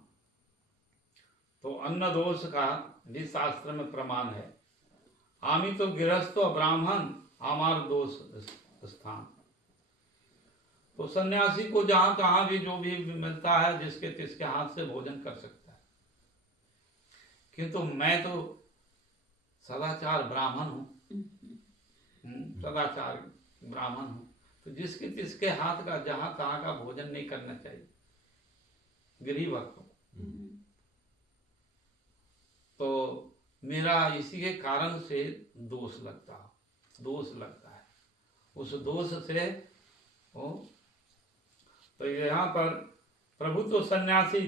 तो अन्न दोष का भी शास्त्र में प्रमाण है। आमी तो गृहस्थ ब्राह्मण हमार दोष स्थान। तो सन्यासी को जहां कहां भी जो भी मिलता है जिसके तिसके हाथ से भोजन कर सकता है, किंतु मैं तो सदाचार ब्राह्मण हूँ, सदाचार ब्राह्मण हूँ, तो जिसके तिसके हाथ का जहां तहां का भोजन नहीं करना चाहिए गरीब को। तो मेरा इसी के कारण से दोष लगता है, उस दोष से वो। तो यहाँ पर प्रभु तो सन्यासी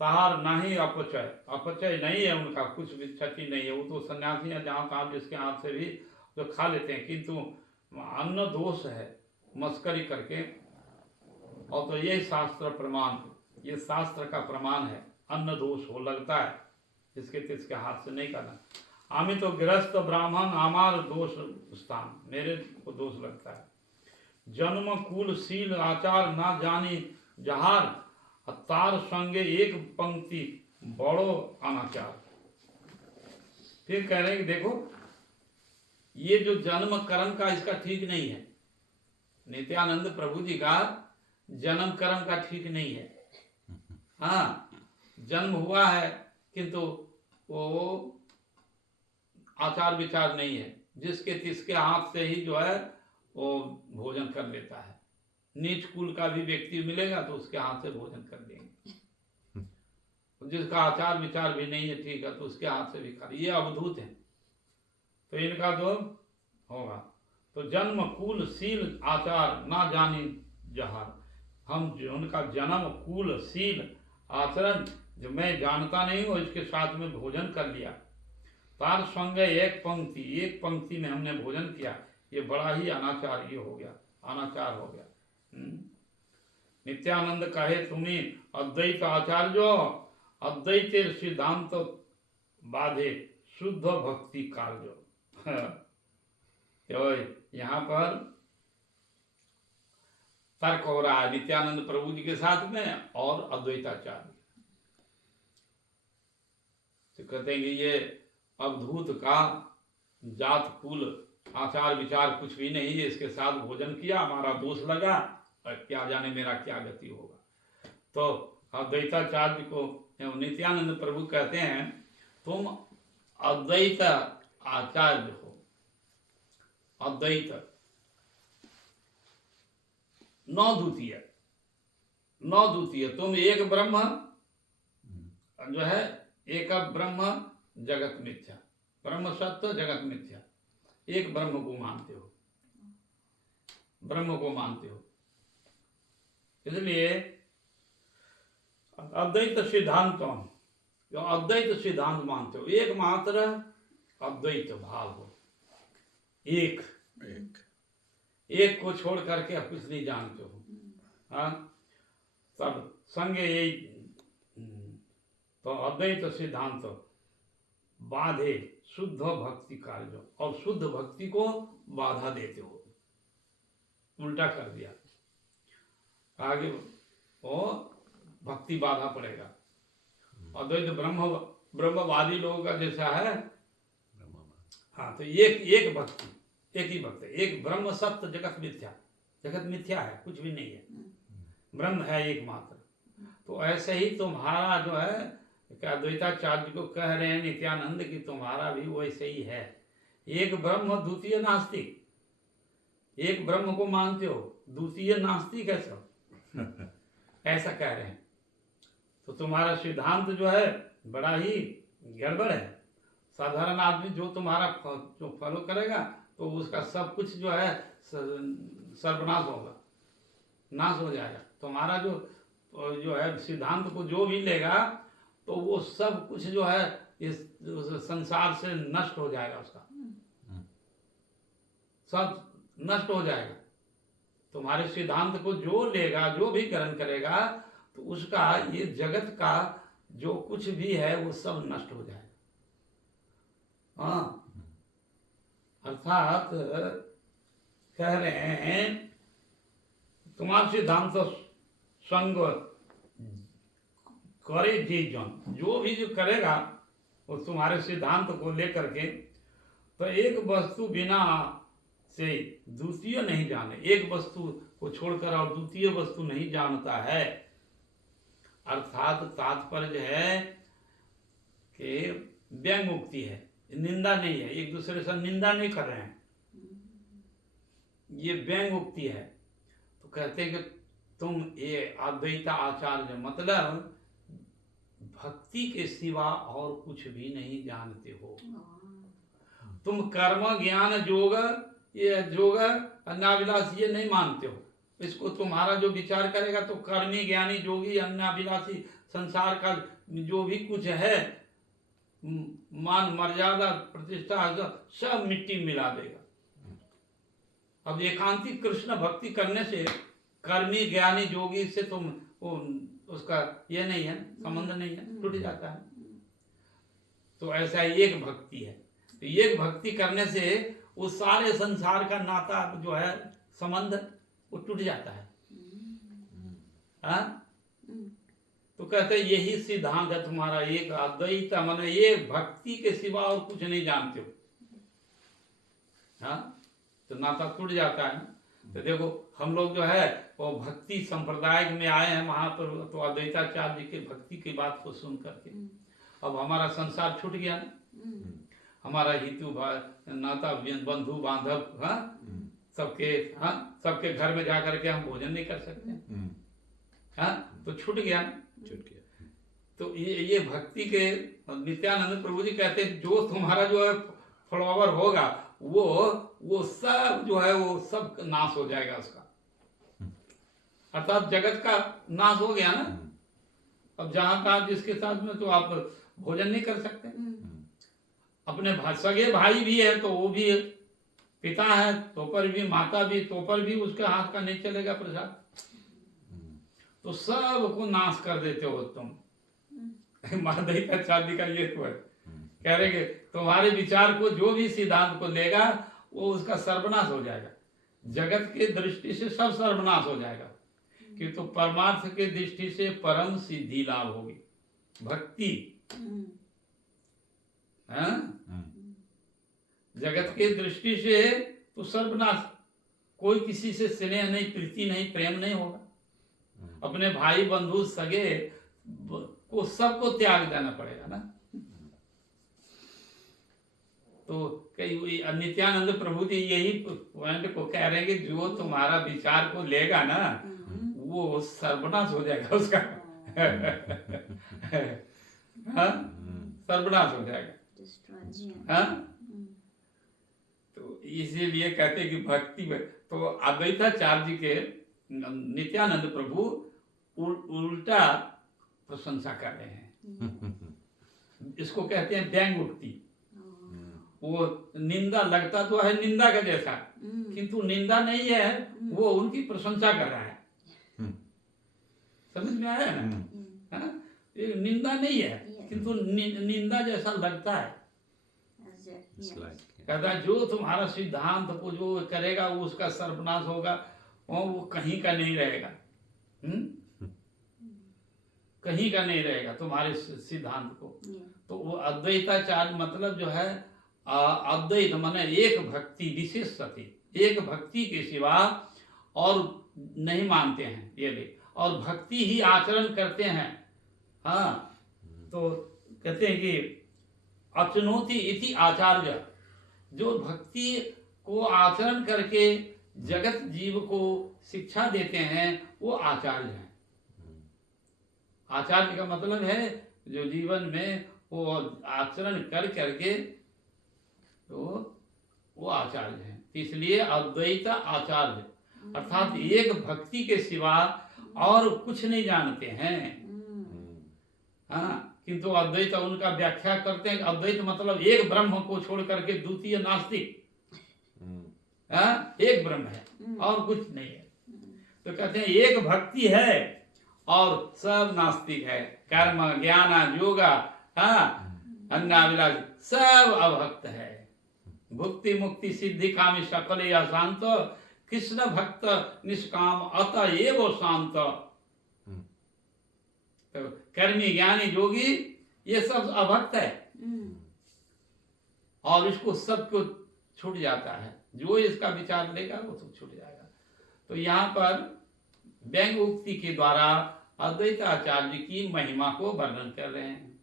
तहार नहीं अपचय, अपचय नहीं है उनका, कुछ भी क्षति नहीं है। वो तो सन्यासी हैं, जहाँ तहाँ जिसके हाथ से भी तो खा लेते हैं, किंतु अन्न दोष है मस्करी करके। और तो ये शास्त्र प्रमाण, ये शास्त्र का प्रमाण है, अन्न दोष हो लगता है, जिसके तिसके हाथ से नहीं करना। आमी तो गृहस्थ ब्राह्मण आमार दोष स्थान, मेरे को दोष लगता है। जन्म कुल शील आचार ना जानी जहार, तार संगे एक पंक्ति बड़ो अनाचार। फिर कह रहे हैं कि देखो ये जो जन्म कर्म का इसका ठीक नहीं है, नित्यानंद प्रभु जी का जन्म कर्म का ठीक नहीं है। हाँ, जन्म हुआ है किंतु वो आचार विचार नहीं है, जिसके तिसके हाथ से ही जो है वो भोजन कर लेता है। नीच कुल का भी व्यक्ति मिलेगा तो उसके हाथ से भोजन कर देंगे, जिसका आचार विचार भी नहीं है ठीक है तो उसके हाथ से भी खा, ये अवधूत है। तो इनका तो होगा। तो जन्म कुल शील आचार ना जानी जहार, हम जो उनका जन्म कुल शील आचरण जो मैं जानता नहीं हूँ, इसके साथ में भोजन कर लिया। तार संगे एक पंक्ति में हमने भोजन किया, ये बड़ा ही अनाचार ये हो गया, अनाचार हो गया। नित्यानंद कहे तुम्हें अद्वैत आचार्य, अद्वैत सिद्धांत बाधे शुद्ध भक्ति कार्य। तो यहाँ पर तर्क हो रहा है नित्यानंद प्रभु जी के साथ में और अद्वैताचार्य। तो कहते हैं कि ये अवधूत का जात कुल आचार विचार कुछ भी नहीं है, इसके साथ भोजन किया, हमारा दोष लगा और क्या जाने मेरा क्या गति होगा। तो अद्वैताचार्य को नित्यानंद प्रभु कहते हैं तुम अद्वैत आचार्य हो। अद्वैत नौ द्वितीय, तुम एक ब्रह्म जो है, एक ब्रह्म जगत मिथ्या, ब्रह्म सत्य जगत मिथ्या, एक ब्रह्म को मानते हो, ब्रह्म को मानते हो। इसलिए अद्वैत सिद्धांत, जो अद्वैत सिद्धांत मानते हो, एकमात्र अद्वैत भाव हो, एक को छोड़ करके अब कुछ नहीं जानते हो। हाँ, सब संगे यही। तो अद्वैत सिद्धांत बाधे शुद्ध भक्ति कार्य, और शुद्ध भक्ति को बाधा देते हो, उल्टा कर दिया, आगे वो भक्ति बाधा पड़ेगा। अद्वैत ब्रह्मवादी लोगों का जैसा है। हाँ, तो एक भक्ति, एक ही भक्त, एक ब्रह्म सत्य जगत मिथ्या, जगत मिथ्या है, कुछ भी नहीं है, ब्रह्म है एकमात्र। तो ऐसे ही तुम्हारा जो है, क्या द्वैताचार्य को कह रहे हैं नित्यानंद की तुम्हारा भी वैसे ही है, एक ब्रह्म द्वितीय नास्तिक, एक ब्रह्म को मानते हो, द्वितीय नास्तिक है सब, ऐसा कह रहे हैं। तो तुम्हारा सिद्धांत जो है बड़ा ही गड़बड़ है। साधारण आदमी जो तुम्हारा जो फॉलो करेगा तो उसका सब कुछ जो है सर्वनाश होगा, नाश हो जाएगा। तुम्हारा जो है सिद्धांत को जो भी लेगा तो वो सब कुछ जो है इस संसार से नष्ट हो जाएगा, उसका सब नष्ट हो जाएगा। तुम्हारे सिद्धांत को जो लेगा, जो भी ग्रहण करेगा, तो उसका ये जगत का जो कुछ भी है वो सब नष्ट हो जाएगा। हाँ, अर्थात कह रहे हैं तुम्हारा सिद्धांत संग करे जी जन, जो भी जो करेगा वो तुम्हारे सिद्धांत को लेकर के, तो एक वस्तु बिना से द्वितीय नहीं जाने, एक वस्तु को छोड़कर और द्वितीय वस्तु नहीं जानता है। अर्थात तात्पर्य है कि व्यंग उक्ति है, निंदा नहीं है, एक दूसरे से निंदा नहीं कर रहे हैं, ये व्यंग उक्ति है। तो कहते हैं कि तुम ये अद्वैता आचार्य मतलब भक्ति के सिवा और कुछ भी नहीं जानते हो। तुम कर्म ज्ञान जोग, ये जोग अन्नाभिलाष ये नहीं मानते हो। इसको तुम्हारा जो विचार करेगा तो कर्मी ज्ञानी जोगी अन्नाभिलाषी संसार का जो भी कुछ है, मान मर्यादा प्रतिष्ठा सब मिट्टी मिला देगा। अब एकांतिक कृष्ण भक्ति करने से कर्मी ज्ञानी जोगी से तुम उसका ये नहीं है, संबंध नहीं है, टूट जाता है। तो ऐसा एक भक्ति है। तो एक भक्ति करने से उस सारे संसार का नाता जो है, संबंध, वो टूट जाता है। हाँ? तो कहते हैं यही सिद्धांत है तुम्हारा, एक अद्वैत, मतलब एक भक्ति के सिवा और कुछ नहीं जानते हो। हाँ? तो नाता टूट जाता है। तो देखो हम लोग जो है वो भक्ति संप्रदाय में आए हैं वहां पर, तो अद्वैताचार्य जी के भक्ति की बात को सुन करके अब हमारा संसार छूट गया ना। हमारा हितु नाता बंधु बांधव, हाँ, सबके घर में जाकर के हम भोजन नहीं कर सकते। हाँ, तो छूट गया ना। तो ये भक्ति के नित्यानंद प्रभु जी कहते हैं जो तुम्हारा जो है फ्लावर होगा वो सब जो है वो सब नाश हो जाएगा उसका, अर्थात जगत का नाश हो गया ना। अब जहां कहा जिसके साथ में तो आप भोजन नहीं कर सकते। अपने सगे भाई भी है तो वो भी पिता है तो पर भी, माता भी तो पर भी उसके हाथ का नहीं चलेगा प्रसाद। तो सब को नाश कर देते हो तुम। महादयिताचार्य का ये तो है, कह रहे कि तुम्हारे विचार को जो भी सिद्धांत को लेगा वो उसका सर्वनाश हो जाएगा। जगत के दृष्टि से सब सर्वनाश हो जाएगा, कि तो परमार्थ के दृष्टि से परम सिद्धि लाभ होगी भक्ति। हाँ? जगत के दृष्टि से तो सर्वनाश, कोई किसी से स्नेह नहीं, प्रीति नहीं, प्रेम नहीं होगा। अपने भाई बंधु सगे को सबको त्याग देना पड़ेगा ना। तो कई नित्यानंद प्रभु जी यही पॉइंट को कह रहे हैं कि जो तुम्हारा विचार को लेगा ना वो सर्वनाश हो जाएगा उसका। हाँ? सर्वनाश हो जाएगा। हाँ? तो इसीलिए कहते हैं कि भक्ति में तो अद्वैताचार्य जी के नित्यानंद प्रभु उल्टा प्रशंसा कर रहे हैं। इसको कहते हैं व्यंग उक्ति। वो निंदा लगता तो है निंदा का जैसा, किंतु निंदा नहीं है, वो उनकी प्रशंसा कर रहा है। समझ में आया ना? ये निंदा नहीं है किंतु निंदा जैसा लगता है। कहता है जो तुम्हारा सिद्धांत को जो करेगा वो उसका सर्वनाश होगा, वो कहीं का नहीं रहेगा। कहीं का नहीं रहेगा तुम्हारे सिद्धांत को। तो वो अद्वैताचार्य मतलब जो है अद्वैत माने एक भक्ति विशेष सती, एक भक्ति के सिवा और नहीं मानते हैं ये भी, और भक्ति ही आचरण करते हैं। हाँ, तो कहते हैं कि अचनोति इति आचार्य, जो भक्ति को आचरण करके जगत जीव को शिक्षा देते हैं वो आचार्य हैं। आचार्य का मतलब है जो जीवन में वो आचरण कर करके तो वो आचार्य हैं। इसलिए अद्वैत आचार्य अर्थात एक भक्ति के सिवा और कुछ नहीं जानते हैं। हाँ, किंतु अद्वैत उनका व्याख्या करते हैं। अद्वैत मतलब एक ब्रह्म को छोड़ करके द्वितीय नास्तिक। हाँ, एक ब्रह्म है और कुछ नहीं है। तो कहते हैं एक भक्ति है और सब नास्तिक है। कर्म ज्ञान योगा, हाँ, अन्नाविलास सब अभक्त है। भुक्ति मुक्ति सिद्धि कामी सकल या शांत, कृष्ण भक्त निष्काम अतएव शांत। तो कर्मी ज्ञानी योगी ये सब अभक्त है और इसको सबको छूट जाता है। जो इसका विचार लेगा वो तो छूट जाएगा। तो यहाँ पर व्यंग उक्ति के द्वारा अद्वैताचार्य की महिमा को वर्णन कर रहे हैं।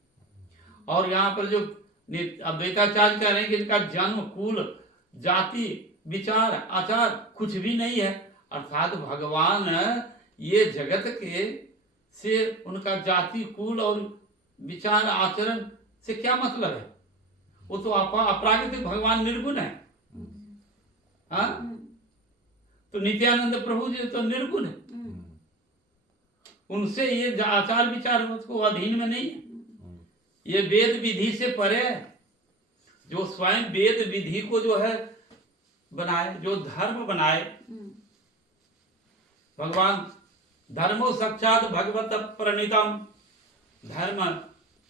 और यहाँ पर जो अद्वैताचार्य कह रहे हैं कि इनका जन्म कुल जाति विचार आचार कुछ भी नहीं है। अर्थात भगवान ये जगत के से उनका जाति कुल और विचार आचरण से क्या मतलब है? वो तो अपराकृतिक भगवान निर्गुण है। हाँ, तो नित्यानंद प्रभु जी तो निर्गुण है। उनसे ये आचार विचार उसको अधीन में नहीं है। ये वेद विधि से परे है। जो स्वयं वेद विधि को जो है बनाए, जो धर्म बनाए, भगवान धर्मो साक्षात भगवत प्रणीतम, धर्म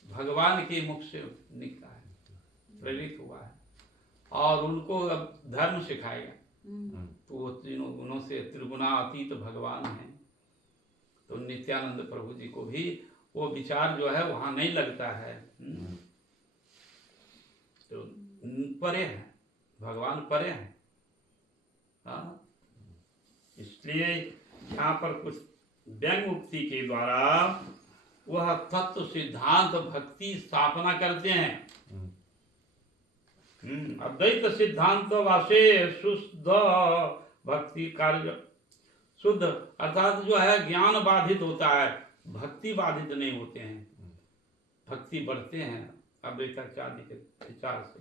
भगवान के मुख से निकला है, प्रेरित हुआ है, और उनको अब धर्म सिखाएगा। तो वो तीनों गुणों से त्रिगुणातीत भगवान हैं। तो नित्यानंद प्रभु जी को भी वो विचार जो है वहां नहीं लगता है। तो परे है, भगवान परे है। हाँ, इसलिए यहाँ पर कुछ व्यंग उक्ति के द्वारा वह तत्व सिद्धांत भक्ति स्थापना करते हैं। अद्वैत सिद्धांत वासे शुद्ध भक्ति कार्य, शुद्ध अर्थात जो है ज्ञान बाधित होता है, भक्ति बाधित नहीं होते हैं, भक्ति बढ़ते हैं अद्वैताचार्य के विचार से।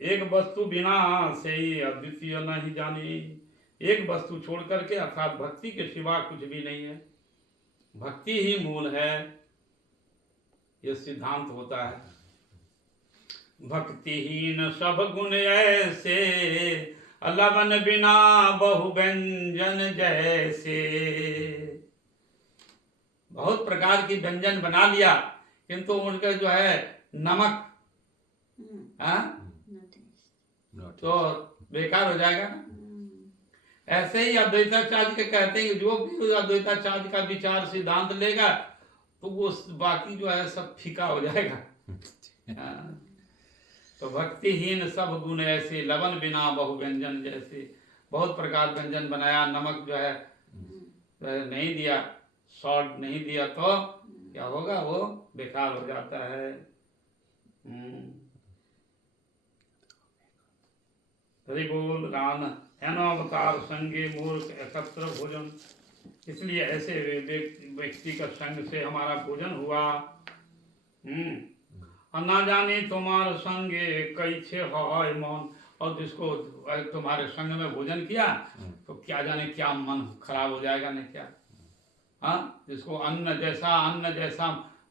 एक वस्तु बिना से ही अद्वितीय नहीं जानी, एक वस्तु छोड़ करके अर्थात भक्ति के सिवा कुछ भी नहीं है, भक्ति ही मूल है, यह सिद्धांत होता है। भक्तिहीन सब गुण ऐसे, लवन बिना बहु व्यंजन जैसे। बहुत प्रकार की व्यंजन बना लिया, किंतु उनका जो है नमक तो बेकार हो जाएगा ना। ऐसे ही अद्वैताचार्य के कहते हैं कि जो भी अद्वैताचार्य का विचार सिद्धांत लेगा तो वो बाकी जो है सब फीका हो जाएगा। तो भक्तिहीन सब गुण ऐसे, लवन बिना बहु व्यंजन जैसे। बहुत प्रकार व्यंजन बनाया, नमक जो है नहीं दिया, सॉल्ट नहीं दिया तो क्या होगा, वो बेकार हो जाता है। हरि बोल राम अवतार संगे मूर्ख एकत्र भोजन। इसलिए ऐसे व्यक्ति का संग से हमारा भोजन हुआ। ना जाने तुम्हारे संगे कैसे है मन, और जिसको तुम्हारे संग में भोजन किया तो क्या जाने क्या मन खराब हो जाएगा नहीं क्या। हाँ, जिसको अन्न जैसा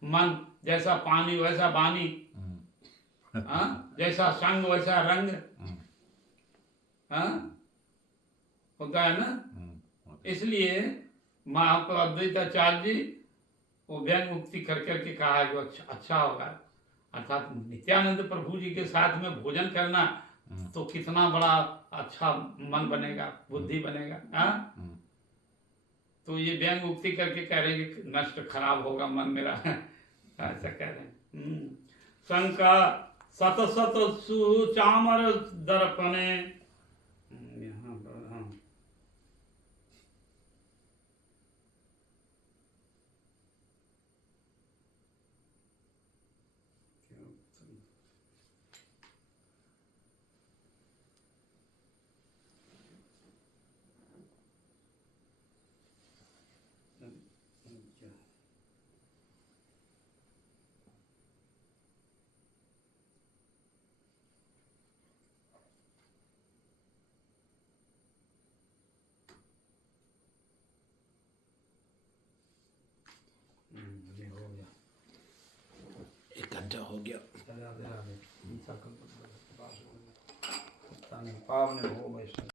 मन, जैसा पानी वैसा वाणी, हाँ, जैसा संग वैसा रंग, हाँ, होता है ना। इसलिए अद्वैताचार्य जी वो व्यंग मुक्ति कर करके कहा जो अच्छा होगा, अर्थात नित्यानंद प्रभु जी के साथ में भोजन करना तो कितना बड़ा अच्छा मन बनेगा, बुद्धि बनेगा। हाँ, तो ये व्यंग मुक्ति करके कह रहे हैं कि नष्ट खराब होगा मन मेरा, ऐसा कह रहे हैं। शंका सत सत सुचामर दर्पणे, यहाँ पर हाँ, ये हो गया, 1 घंटा हो गया। पावने हो वैष्णव।